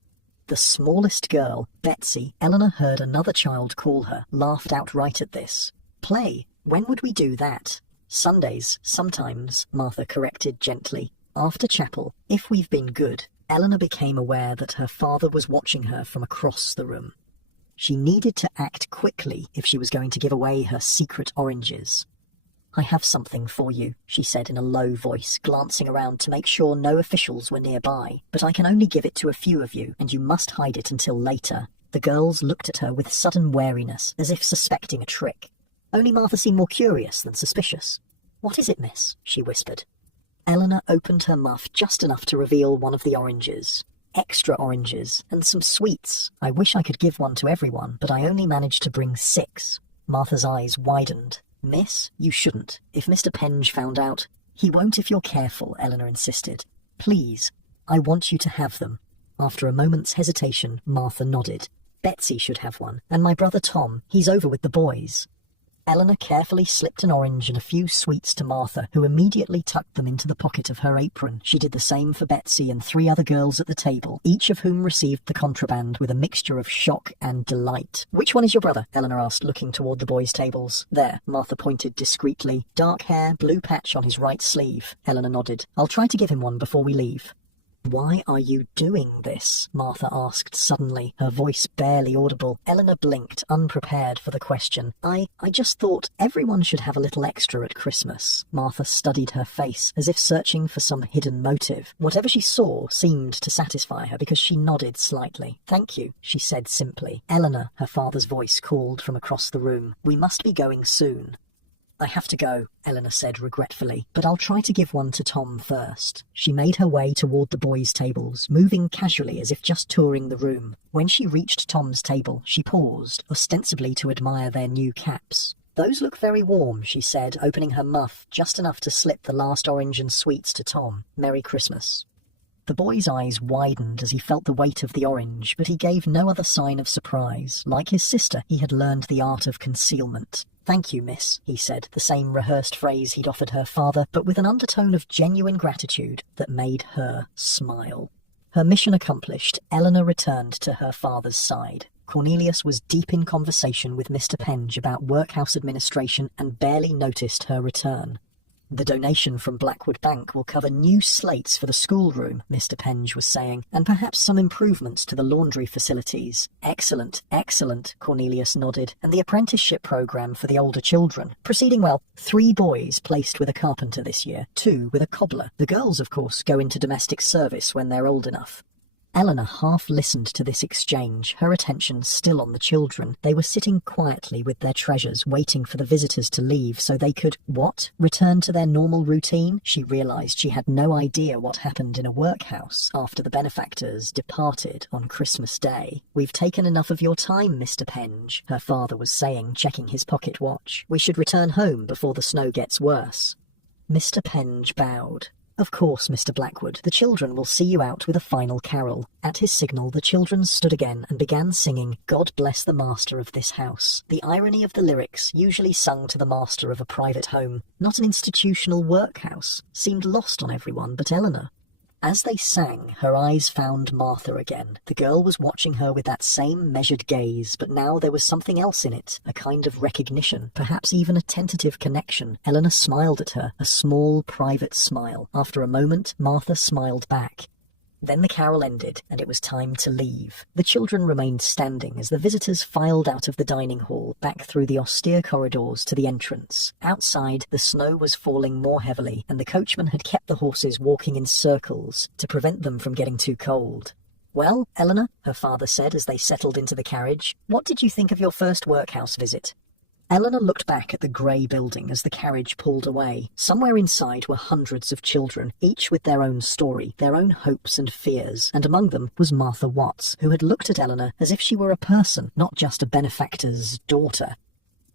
The smallest girl, Betsy, Eleanor heard another child call her, laughed outright at this. "Play? When would we do that?" "Sundays, sometimes," Martha corrected gently. "After chapel, if we've been good." Eleanor became aware that her father was watching her from across the room. She needed to act quickly if she was going to give away her secret oranges. "I have something for you," she said in a low voice, glancing around to make sure no officials were nearby. "But I can only give it to a few of you, and you must hide it until later." The girls looked at her with sudden wariness, as if suspecting a trick. Only Martha seemed more curious than suspicious. "What is it, miss?" she whispered. Eleanor opened her muff just enough to reveal one of the oranges. "Extra oranges, and some sweets. I wish I could give one to everyone, but I only managed to bring 6. Martha's eyes widened. "Miss, you shouldn't. If Mr. Penge found out—" "He won't if you're careful," Eleanor insisted. "Please, I want you to have them." After a moment's hesitation, Martha nodded. "Betsy should have one, and my brother Tom. He's over with the boys." Eleanor carefully slipped an orange and a few sweets to Martha, who immediately tucked them into the pocket of her apron. She did the same for Betsy and 3 other girls at the table, each of whom received the contraband with a mixture of shock and delight. "Which one is your brother?" Eleanor asked, looking toward the boys' tables. "There," Martha pointed discreetly. "Dark hair, blue patch on his right sleeve." Eleanor nodded. "I'll try to give him one before we leave." "Why are you doing this?" Martha asked suddenly, her voice barely audible. Eleanor blinked, unprepared for the question. I just thought everyone should have a little extra at Christmas." Martha studied her face, as if searching for some hidden motive. Whatever she saw seemed to satisfy her because she nodded slightly. "Thank you," she said simply. "Eleanor," her father's voice called from across the room. "We must be going soon." "I have to go," Eleanor said regretfully, "but I'll try to give one to Tom first." She made her way toward the boys' tables, moving casually as if just touring the room. When she reached Tom's table, she paused, ostensibly to admire their new caps. "Those look very warm," she said, opening her muff just enough to slip the last orange and sweets to Tom. "Merry Christmas." The boy's eyes widened as he felt the weight of the orange, but he gave no other sign of surprise. Like his sister, he had learned the art of concealment. "Thank you, miss," he said, the same rehearsed phrase he'd offered her father, but with an undertone of genuine gratitude that made her smile. Her mission accomplished, Eleanor returned to her father's side. Cornelius was deep in conversation with Mr. Penge about workhouse administration and barely noticed her return. "The donation from Blackwood Bank will cover new slates for the schoolroom," Mr. Penge was saying, "and perhaps some improvements to the laundry facilities." "Excellent, excellent," Cornelius nodded. "And the apprenticeship programme for the older children. Proceeding well. 3 boys placed with a carpenter this year, 2 with a cobbler. The girls, of course, go into domestic service when they're old enough." Eleanor half listened to this exchange, her attention still on the children. They were sitting quietly with their treasures, waiting for the visitors to leave so they could, return to their normal routine? She realised she had no idea what happened in a workhouse after the benefactors departed on Christmas Day. "We've taken enough of your time, Mr. Penge," her father was saying, checking his pocket watch. "We should return home before the snow gets worse." Mr. Penge bowed. "Of course, Mr. Blackwood, the children will see you out with a final carol." At his signal, the children stood again and began singing "God Bless the Master of This House." The irony of the lyrics, usually sung to the master of a private home, not an institutional workhouse, seemed lost on everyone but Eleanor. As they sang, her eyes found Martha again. The girl was watching her with that same measured gaze, but now there was something else in it, a kind of recognition, perhaps even a tentative connection. Eleanor smiled at her, a small, private smile. After a moment, Martha smiled back. Then the carol ended, and it was time to leave. The children remained standing as the visitors filed out of the dining hall, back through the austere corridors to the entrance. Outside, the snow was falling more heavily, and the coachman had kept the horses walking in circles to prevent them from getting too cold. "Well, Eleanor," her father said as they settled into the carriage, "what did you think of your first workhouse visit?" Eleanor looked back at the grey building as the carriage pulled away. Somewhere inside were hundreds of children, each with their own story, their own hopes and fears, and among them was Martha Watts, who had looked at Eleanor as if she were a person, not just a benefactor's daughter.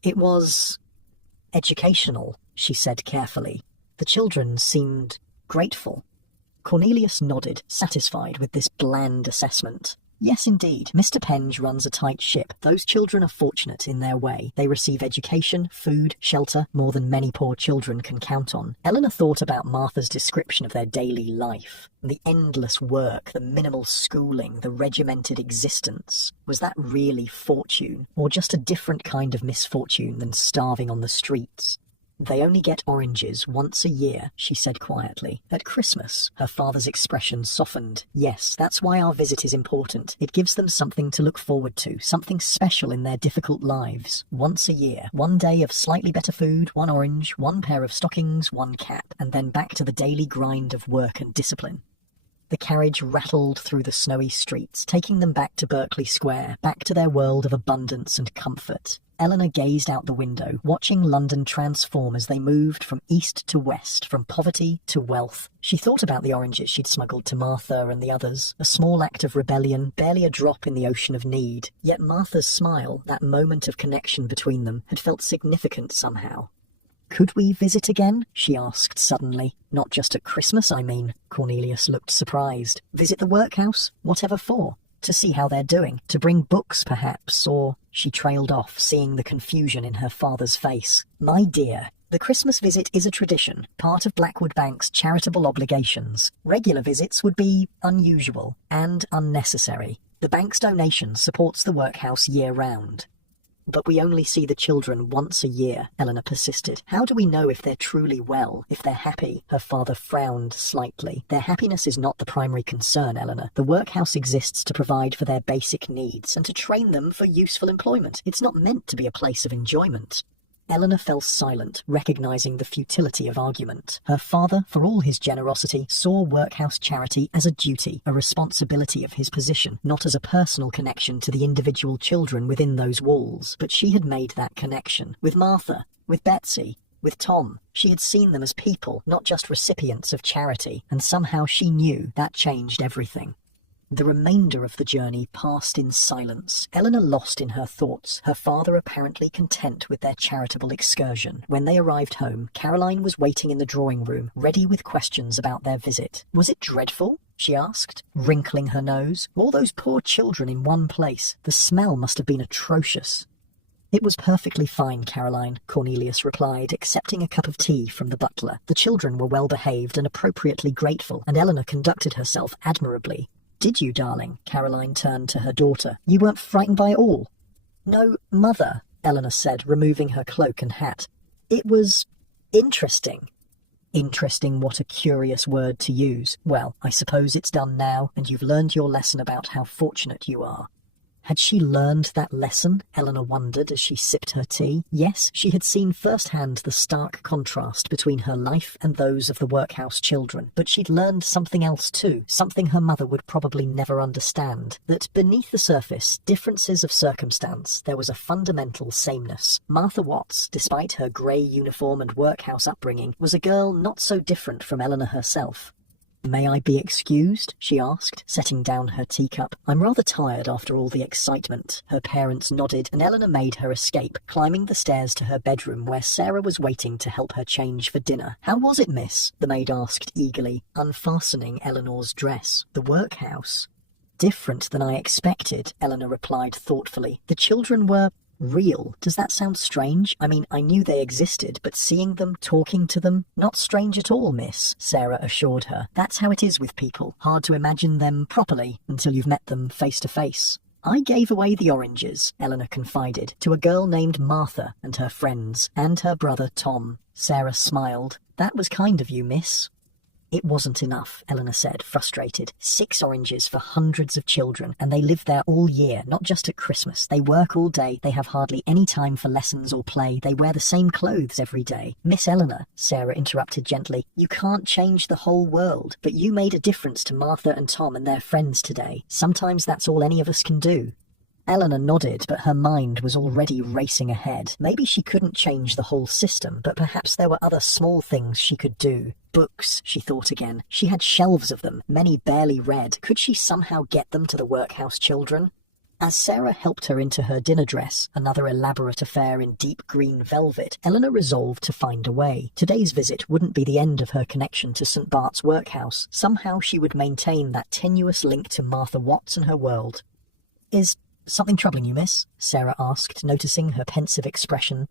"It was educational," she said carefully. The children seemed grateful. Cornelius nodded, satisfied with this bland assessment. "Yes, indeed. Mr. Penge runs a tight ship. Those children are fortunate in their way. They receive education, food, shelter, more than many poor children can count on." Eleanor thought about Martha's description of their daily life. The endless work, the minimal schooling, the regimented existence. Was that really fortune, or just a different kind of misfortune than starving on the streets? "They only get oranges once a year," she said quietly. "At Christmas." Her father's expression softened. "Yes, that's why our visit is important. It gives them something to look forward to, something special in their difficult lives. Once a year. 1 day of slightly better food, 1 orange, 1 pair of stockings, 1 cap, and then back to the daily grind of work and discipline." The carriage rattled through the snowy streets, taking them back to Berkeley Square, back to their world of abundance and comfort. Eleanor gazed out the window, watching London transform as they moved from east to west, from poverty to wealth. She thought about the oranges she'd smuggled to Martha and the others, a small act of rebellion, barely a drop in the ocean of need. Yet Martha's smile, that moment of connection between them, had felt significant somehow. "Could we visit again?" she asked suddenly. "Not just at Christmas, I mean." Cornelius looked surprised. "Visit the workhouse? Whatever for? To see how they're doing? To bring books, perhaps? Or—" She trailed off, seeing the confusion in her father's face. "My dear, the Christmas visit is a tradition, part of Blackwood Bank's charitable obligations. Regular visits would be unusual and unnecessary. The bank's donation supports the workhouse year-round." "But we only see the children once a year," Eleanor persisted. "How do we know if they're truly well, if they're happy?" Her father frowned slightly. "Their happiness is not the primary concern, Eleanor. The workhouse exists to provide for their basic needs and to train them for useful employment. It's not meant to be a place of enjoyment." Eleanor fell silent, recognizing the futility of argument. Her father, for all his generosity, saw workhouse charity as a duty, a responsibility of his position, not as a personal connection to the individual children within those walls. But she had made that connection. With Martha, with Betsy, with Tom. She had seen them as people, not just recipients of charity, and somehow she knew that changed everything. The remainder of the journey passed in silence, Eleanor lost in her thoughts, her father apparently content with their charitable excursion. When they arrived home, Caroline was waiting in the drawing room, ready with questions about their visit. "Was it dreadful?" she asked, wrinkling her nose. "All those poor children in one place. The smell must have been atrocious." "It was perfectly fine, Caroline," Cornelius replied, accepting a cup of tea from the butler. "The children were well behaved and appropriately grateful, and Eleanor conducted herself admirably." "Did you, darling?" Caroline turned to her daughter. "You weren't frightened by it all?" "No, Mother," Eleanor said, removing her cloak and hat. "It was interesting." Interesting, what a curious word to use. Well, I suppose it's done now, and you've learned your lesson about how fortunate you are. Had she learned that lesson? Eleanor wondered as she sipped her tea. Yes, she had seen firsthand the stark contrast between her life and those of the workhouse children, but she'd learned something else too, something her mother would probably never understand, that beneath the surface, differences of circumstance, there was a fundamental sameness. Martha Watts, despite her grey uniform and workhouse upbringing, was a girl not so different from Eleanor herself. "May I be excused?" she asked, setting down her teacup. "I'm rather tired after all the excitement." Her parents nodded, and Eleanor made her escape, climbing the stairs to her bedroom where Sarah was waiting to help her change for dinner. "How was it, miss?" the maid asked eagerly, unfastening Eleanor's dress. "The workhouse?" "Different than I expected," Eleanor replied thoughtfully. "The children were real. Does that sound strange? I mean, I knew they existed, but seeing them, talking to them, not strange at all, miss," Sarah assured her. "That's how it is with people. Hard to imagine them properly until you've met them face to face." "I gave away the oranges," Eleanor confided, "to a girl named Martha and her friends, and her brother Tom." Sarah smiled. "That was kind of you, miss." "It wasn't enough," Eleanor said, frustrated. 6 oranges for hundreds of children, and they live there all year, not just at Christmas. They work all day, they have hardly any time for lessons or play, they wear the same clothes every day. "Miss Eleanor," Sarah interrupted gently, "you can't change the whole world, but you made a difference to Martha and Tom and their friends today. Sometimes that's all any of us can do." Eleanor nodded, but her mind was already racing ahead. Maybe she couldn't change the whole system, but perhaps there were other small things she could do. Books, she thought again. She had shelves of them, many barely read. Could she somehow get them to the workhouse children? As Sarah helped her into her dinner dress, another elaborate affair in deep green velvet, Eleanor resolved to find a way. Today's visit wouldn't be the end of her connection to St. Bart's workhouse. Somehow she would maintain that tenuous link to Martha Watts and her world. "Is something troubling you, miss?" Sarah asked, noticing her pensive expression.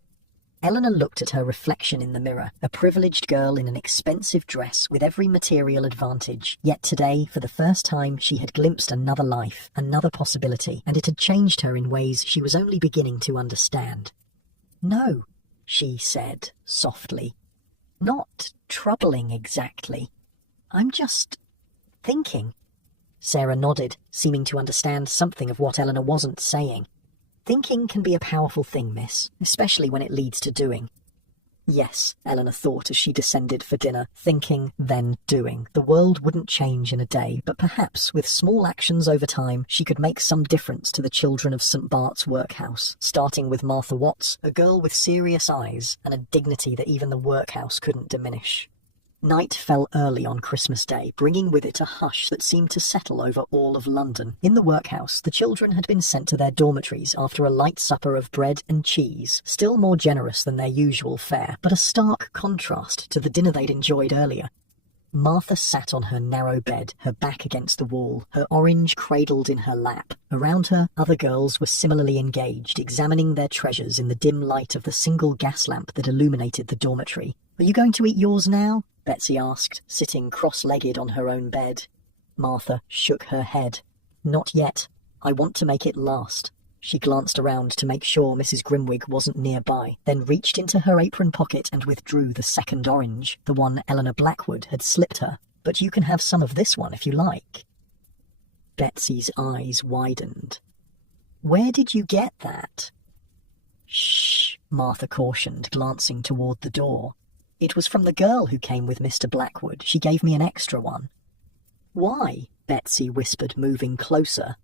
Eleanor looked at her reflection in the mirror, a privileged girl in an expensive dress with every material advantage. Yet today, for the first time, she had glimpsed another life, another possibility, and it had changed her in ways she was only beginning to understand. "No," she said softly. "Not troubling exactly. I'm just thinking." Sarah nodded, seeming to understand something of what Eleanor wasn't saying. "Thinking can be a powerful thing, miss, especially when it leads to doing." Yes, Eleanor thought as she descended for dinner, thinking, then doing. The world wouldn't change in a day, but perhaps with small actions over time, she could make some difference to the children of St. Bart's workhouse, starting with Martha Watts, a girl with serious eyes and a dignity that even the workhouse couldn't diminish. Night fell early on Christmas Day, bringing with it a hush that seemed to settle over all of London. In the workhouse, the children had been sent to their dormitories after a light supper of bread and cheese, still more generous than their usual fare, but a stark contrast to the dinner they'd enjoyed earlier. Martha sat on her narrow bed, her back against the wall, her orange cradled in her lap. Around her, other girls were similarly engaged, examining their treasures in the dim light of the single gas lamp that illuminated the dormitory. "Are you going to eat yours now?" Betsy asked, sitting cross-legged on her own bed. Martha shook her head. "Not yet. I want to make it last." She glanced around to make sure Mrs. Grimwig wasn't nearby, then reached into her apron pocket and withdrew the second orange, the one Eleanor Blackwood had slipped her. "But you can have some of this one if you like." Betsy's eyes widened. "Where did you get that?" "Shh," Martha cautioned, glancing toward the door. "It was from the girl who came with Mr. Blackwood. She gave me an extra one." "Why?" Betsy whispered, moving closer.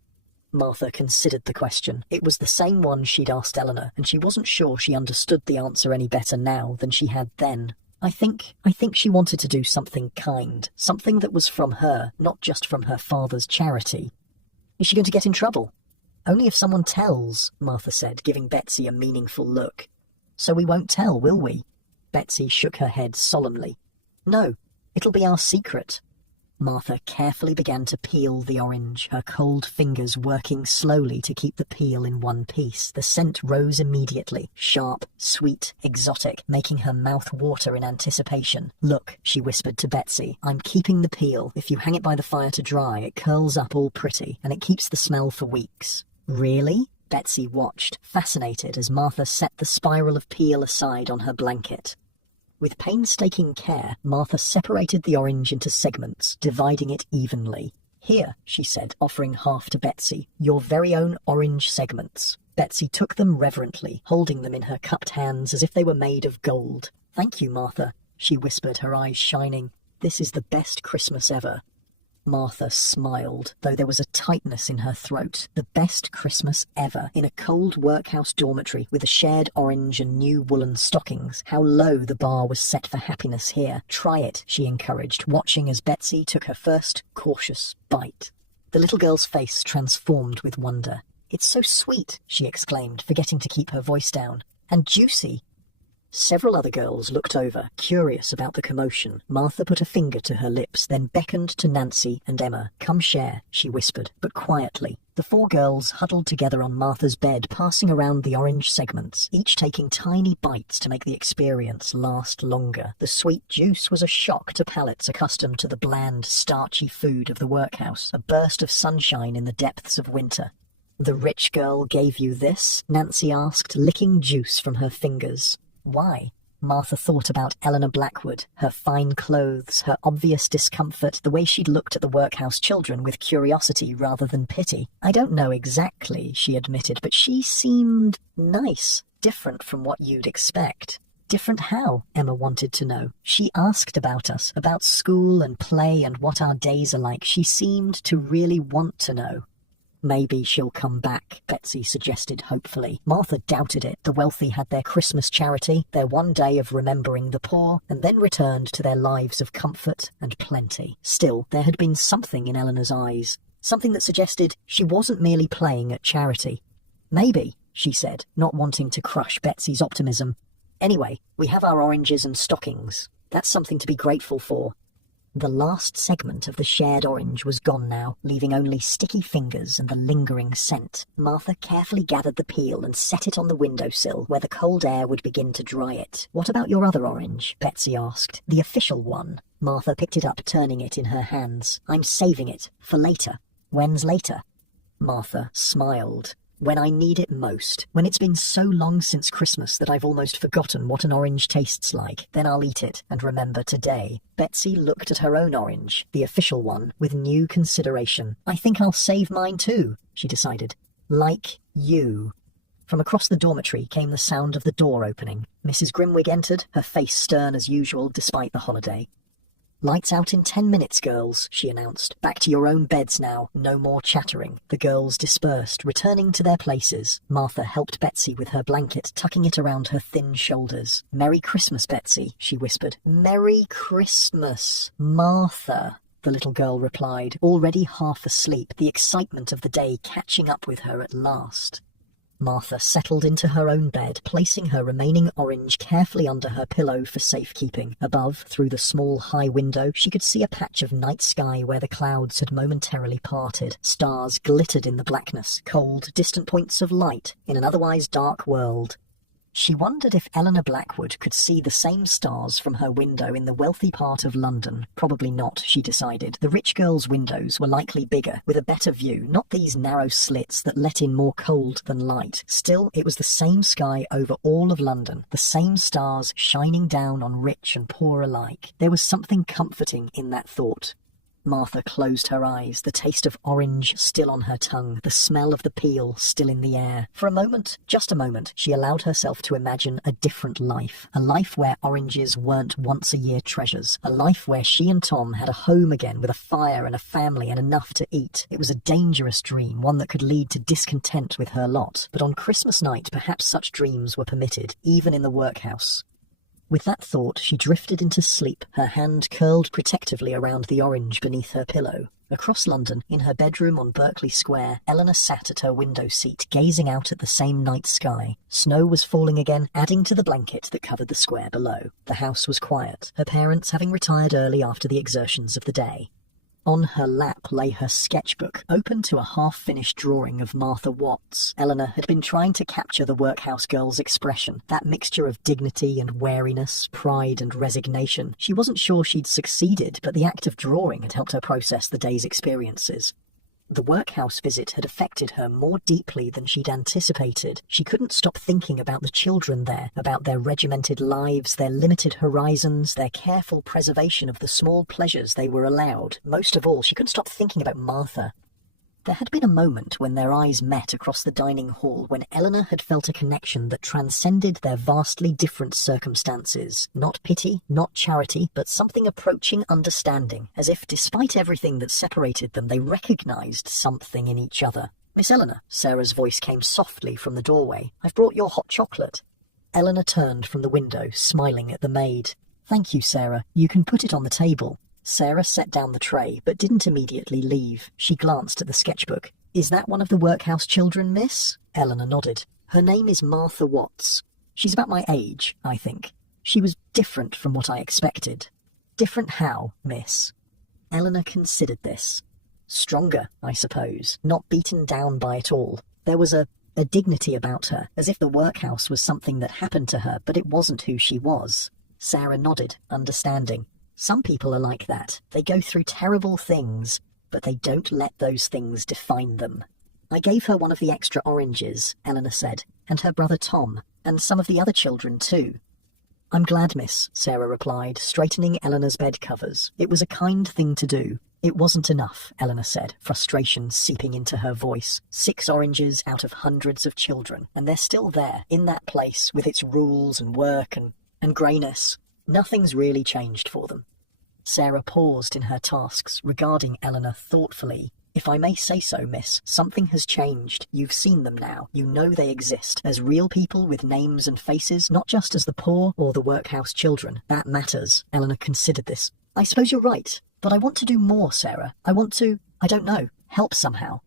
Martha considered the question. It was the same one she'd asked Eleanor, and she wasn't sure she understood the answer any better now than she had then. I think she wanted to do something kind, something that was from her, not just from her father's charity." Is she going to get in trouble? Only if someone tells, Martha said, giving Betsy a meaningful look. So we won't tell, will we? Betsy shook her head solemnly. No, it'll be our secret. Martha carefully began to peel the orange, her cold fingers working slowly to keep the peel in one piece. The scent rose immediately, sharp, sweet, exotic, making her mouth water in anticipation. Look, she whispered to Betsy, I'm keeping the peel. If you hang it by the fire to dry, it curls up all pretty, and it keeps the smell for weeks. Really? Betsy watched, fascinated, as Martha set the spiral of peel aside on her blanket. With painstaking care, Martha separated the orange into segments, dividing it evenly. Here, she said, offering half to Betsy, your very own orange segments. Betsy took them reverently, holding them in her cupped hands as if they were made of gold. Thank you, Martha, she whispered, her eyes shining. This is the best Christmas ever. Martha smiled, though there was a tightness in her throat. The best Christmas ever, in a cold workhouse dormitory with a shared orange and new woolen stockings. How low the bar was set for happiness here. Try it, she encouraged, watching as Betsy took her first cautious bite. The little girl's face transformed with wonder. It's so sweet, she exclaimed, forgetting to keep her voice down. And juicy. Several other girls looked over, curious about the commotion. Martha put a finger to her lips, then beckoned to Nancy and Emma. Come share, she whispered, but quietly. The four girls huddled together on Martha's bed, passing around the orange segments, each taking tiny bites to make the experience last longer. The sweet juice was a shock to palates accustomed to the bland, starchy food of the workhouse, a burst of sunshine in the depths of winter. The rich girl gave you this? Nancy asked, licking juice from her fingers. Why? Martha thought about Eleanor Blackwood, her fine clothes, her obvious discomfort, the way she'd looked at the workhouse children with curiosity rather than pity. I don't know exactly, she admitted, but she seemed nice, different from what you'd expect. Different how? Emma wanted to know. She asked about us, about school and play and what our days are like. She seemed to really want to know. Maybe she'll come back, Betsy suggested hopefully. Martha doubted it. The wealthy had their Christmas charity, their one day of remembering the poor, and then returned to their lives of comfort and plenty. Still, there had been something in Eleanor's eyes, something that suggested she wasn't merely playing at charity. Maybe, she said, not wanting to crush Betsy's optimism. Anyway, we have our oranges and stockings. That's something to be grateful for. The last segment of the shared orange was gone now, leaving only sticky fingers and the lingering scent. Martha carefully gathered the peel and set it on the windowsill where the cold air would begin to dry it. What about your other orange? Betsy asked. The official one. Martha picked it up, turning it in her hands. I'm saving it for later. When's later? Martha smiled. When I need it most. When it's been so long since Christmas that I've almost forgotten what an orange tastes like. Then I'll eat it and remember today. Betsy looked at her own orange, the official one, with new consideration. I think I'll save mine too, she decided. Like you. From across the dormitory came the sound of the door opening. Mrs. Grimwig entered, her face stern as usual despite the holiday. Lights out in 10 minutes, girls, she announced. Back to your own beds now. No more chattering. The girls dispersed, returning to their places. Martha helped Betsy with her blanket, tucking it around her thin shoulders. Merry Christmas, Betsy, she whispered. Merry Christmas, Martha, the little girl replied, already half asleep, the excitement of the day catching up with her at last. Martha settled into her own bed, placing her remaining orange carefully under her pillow for safekeeping. Above, through the small high window, she could see a patch of night sky where the clouds had momentarily parted. Stars glittered in the blackness, cold, distant points of light in an otherwise dark world. She wondered if Eleanor Blackwood could see the same stars from her window in the wealthy part of London. Probably not, she decided. The rich girl's windows were likely bigger, with a better view, not these narrow slits that let in more cold than light. Still, it was the same sky over all of London, the same stars shining down on rich and poor alike. There was something comforting in that thought. Martha closed her eyes, the taste of orange still on her tongue, the smell of the peel still in the air. For a moment, just a moment, she allowed herself to imagine a different life. A life where oranges weren't once-a-year treasures. A life where she and Tom had a home again with a fire and a family and enough to eat. It was a dangerous dream, one that could lead to discontent with her lot. But on Christmas night, perhaps such dreams were permitted, even in the workhouse. With that thought, she drifted into sleep, her hand curled protectively around the orange beneath her pillow. Across London, in her bedroom on Berkeley Square, Eleanor sat at her window seat, gazing out at the same night sky. Snow was falling again, adding to the blanket that covered the square below. The house was quiet, her parents having retired early after the exertions of the day. On her lap lay her sketchbook, open to a half-finished drawing of Martha Watts. Eleanor had been trying to capture the workhouse girl's expression, that mixture of dignity and wariness, pride and resignation. She wasn't sure she'd succeeded, but the act of drawing had helped her process the day's experiences. The workhouse visit had affected her more deeply than she'd anticipated. She couldn't stop thinking about the children there, about their regimented lives, their limited horizons, their careful preservation of the small pleasures they were allowed. Most of all, she couldn't stop thinking about Martha. There had been a moment when their eyes met across the dining hall when Eleanor had felt a connection that transcended their vastly different circumstances. Not pity, not charity, but something approaching understanding, as if despite everything that separated them, they recognised something in each other. "Miss Eleanor," Sarah's voice came softly from the doorway. "I've brought your hot chocolate." Eleanor turned from the window, smiling at the maid. "Thank you, Sarah. You can put it on the table." Sarah set down the tray, but didn't immediately leave. She glanced at the sketchbook. "Is that one of the workhouse children, miss?" Eleanor nodded. "Her name is Martha Watts. She's about my age, I think. She was different from what I expected." "Different how, miss?" Eleanor considered this. "Stronger, I suppose, not beaten down by it all. There was a dignity about her, as if the workhouse was something that happened to her, but it wasn't who she was." Sarah nodded, understanding. "Some people are like that. They go through terrible things, but they don't let those things define them." "I gave her one of the extra oranges," Eleanor said, "and her brother Tom, and some of the other children too." "I'm glad, miss," Sarah replied, straightening Eleanor's bed covers. "It was a kind thing to do." "It wasn't enough," Eleanor said, frustration seeping into her voice. 6 oranges out of hundreds of children, and they're still there, in that place, with its rules and work and greyness. Nothing's really changed for them. Sarah paused in her tasks, regarding Eleanor thoughtfully. "If I may say so, miss, something has changed. You've seen them now. You know they exist, as real people with names and faces, not just as the poor or the workhouse children. That matters." Eleanor considered this. "I suppose you're right, but I want to do more, Sarah. I want to, I don't know, help somehow."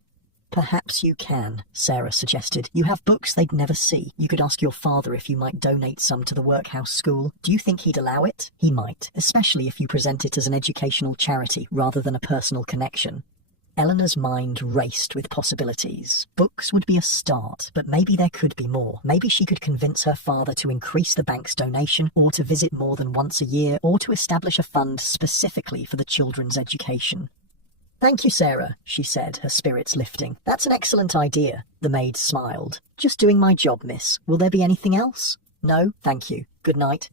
"Perhaps you can," Sarah suggested. "You have books they'd never see. You could ask your father if you might donate some to the workhouse school. Do you think he'd allow it?" "He might, especially if you present it as an educational charity rather than a personal connection." Eleanor's mind raced with possibilities. Books would be a start, but maybe there could be more. Maybe she could convince her father to increase the bank's donation, or to visit more than once a year, or to establish a fund specifically for the children's education. "Thank you, Sarah," she said, her spirits lifting. "That's an excellent idea." The maid smiled. "Just doing my job, miss. Will there be anything else?" "No, thank you. Good night."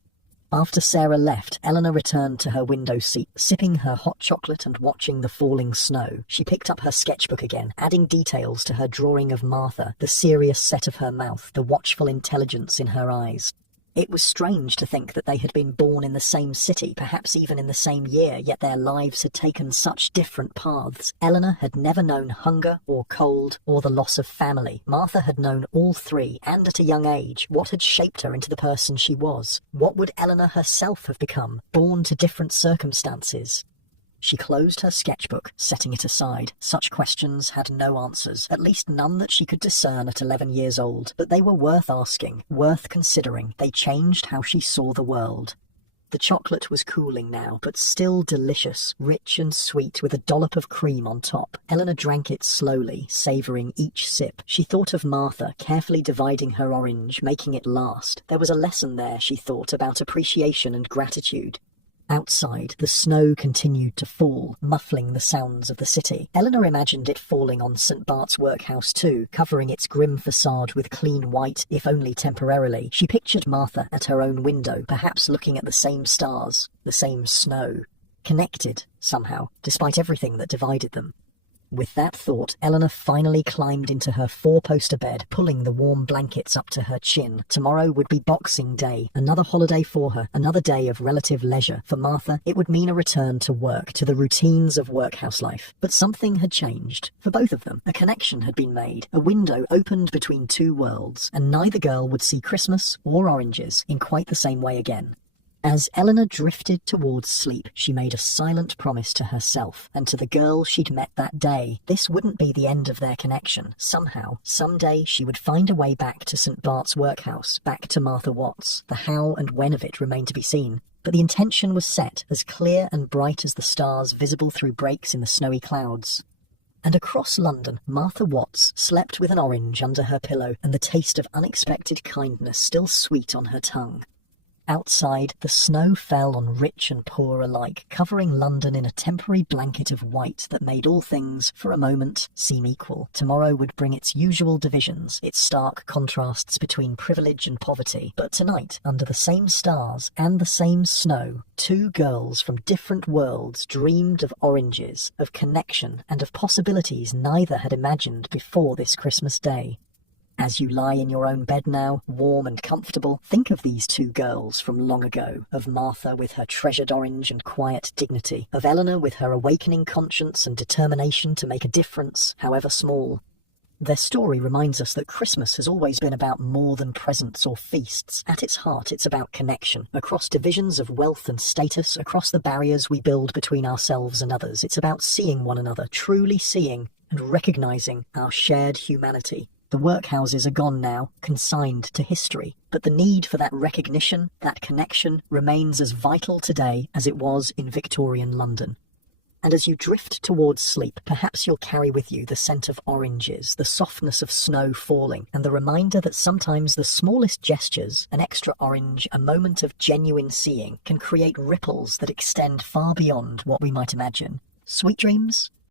After Sarah left, Eleanor returned to her window seat, sipping her hot chocolate and watching the falling snow. She picked up her sketchbook again, adding details to her drawing of Martha, the serious set of her mouth, the watchful intelligence in her eyes. It was strange to think that they had been born in the same city, perhaps even in the same year, yet their lives had taken such different paths. Eleanor had never known hunger or cold or the loss of family. Martha had known all three, and at a young age. What had shaped her into the person she was? What would Eleanor herself have become, born to different circumstances? She closed her sketchbook, setting it aside. Such questions had no answers, at least none that she could discern at 11 years old. But they were worth asking, worth considering. They changed how she saw the world. The chocolate was cooling now, but still delicious, rich and sweet, with a dollop of cream on top. Eleanor drank it slowly, savouring each sip. She thought of Martha, carefully dividing her orange, making it last. There was a lesson there, she thought, about appreciation and gratitude. Outside, the snow continued to fall, muffling the sounds of the city. Eleanor imagined it falling on St. Bart's workhouse too, covering its grim facade with clean white, if only temporarily. She pictured Martha at her own window, perhaps looking at the same stars, the same snow. Connected, somehow, despite everything that divided them. With that thought, Eleanor finally climbed into her 4-poster bed, pulling the warm blankets up to her chin. Tomorrow would be Boxing Day, another holiday for her, another day of relative leisure. For Martha, it would mean a return to work, to the routines of workhouse life. But something had changed. For both of them, a connection had been made. A window opened between two worlds, and neither girl would see Christmas or oranges in quite the same way again. As Eleanor drifted towards sleep, she made a silent promise to herself and to the girl she'd met that day. This wouldn't be the end of their connection. Somehow, someday, she would find a way back to St. Bart's workhouse, back to Martha Watts. The how and when of it remained to be seen. But the intention was set, as clear and bright as the stars visible through breaks in the snowy clouds. And across London, Martha Watts slept with an orange under her pillow and the taste of unexpected kindness still sweet on her tongue. Outside, the snow fell on rich and poor alike, covering London in a temporary blanket of white that made all things, for a moment, seem equal. Tomorrow would bring its usual divisions, its stark contrasts between privilege and poverty. But tonight, under the same stars and the same snow, two girls from different worlds dreamed of oranges, of connection, and of possibilities neither had imagined before this Christmas day. As you lie in your own bed now, warm and comfortable, think of these two girls from long ago, of Martha with her treasured orange and quiet dignity, of Eleanor with her awakening conscience and determination to make a difference, however small. Their story reminds us that Christmas has always been about more than presents or feasts. At its heart, it's about connection, across divisions of wealth and status, across the barriers we build between ourselves and others. It's about seeing one another, truly seeing and recognising our shared humanity. The workhouses are gone now, consigned to history, but the need for that recognition, that connection, remains as vital today as it was in Victorian London. And as you drift towards sleep, perhaps you'll carry with you the scent of oranges, the softness of snow falling, and the reminder that sometimes the smallest gestures, an extra orange, a moment of genuine seeing, can create ripples that extend far beyond what we might imagine. Sweet dreams.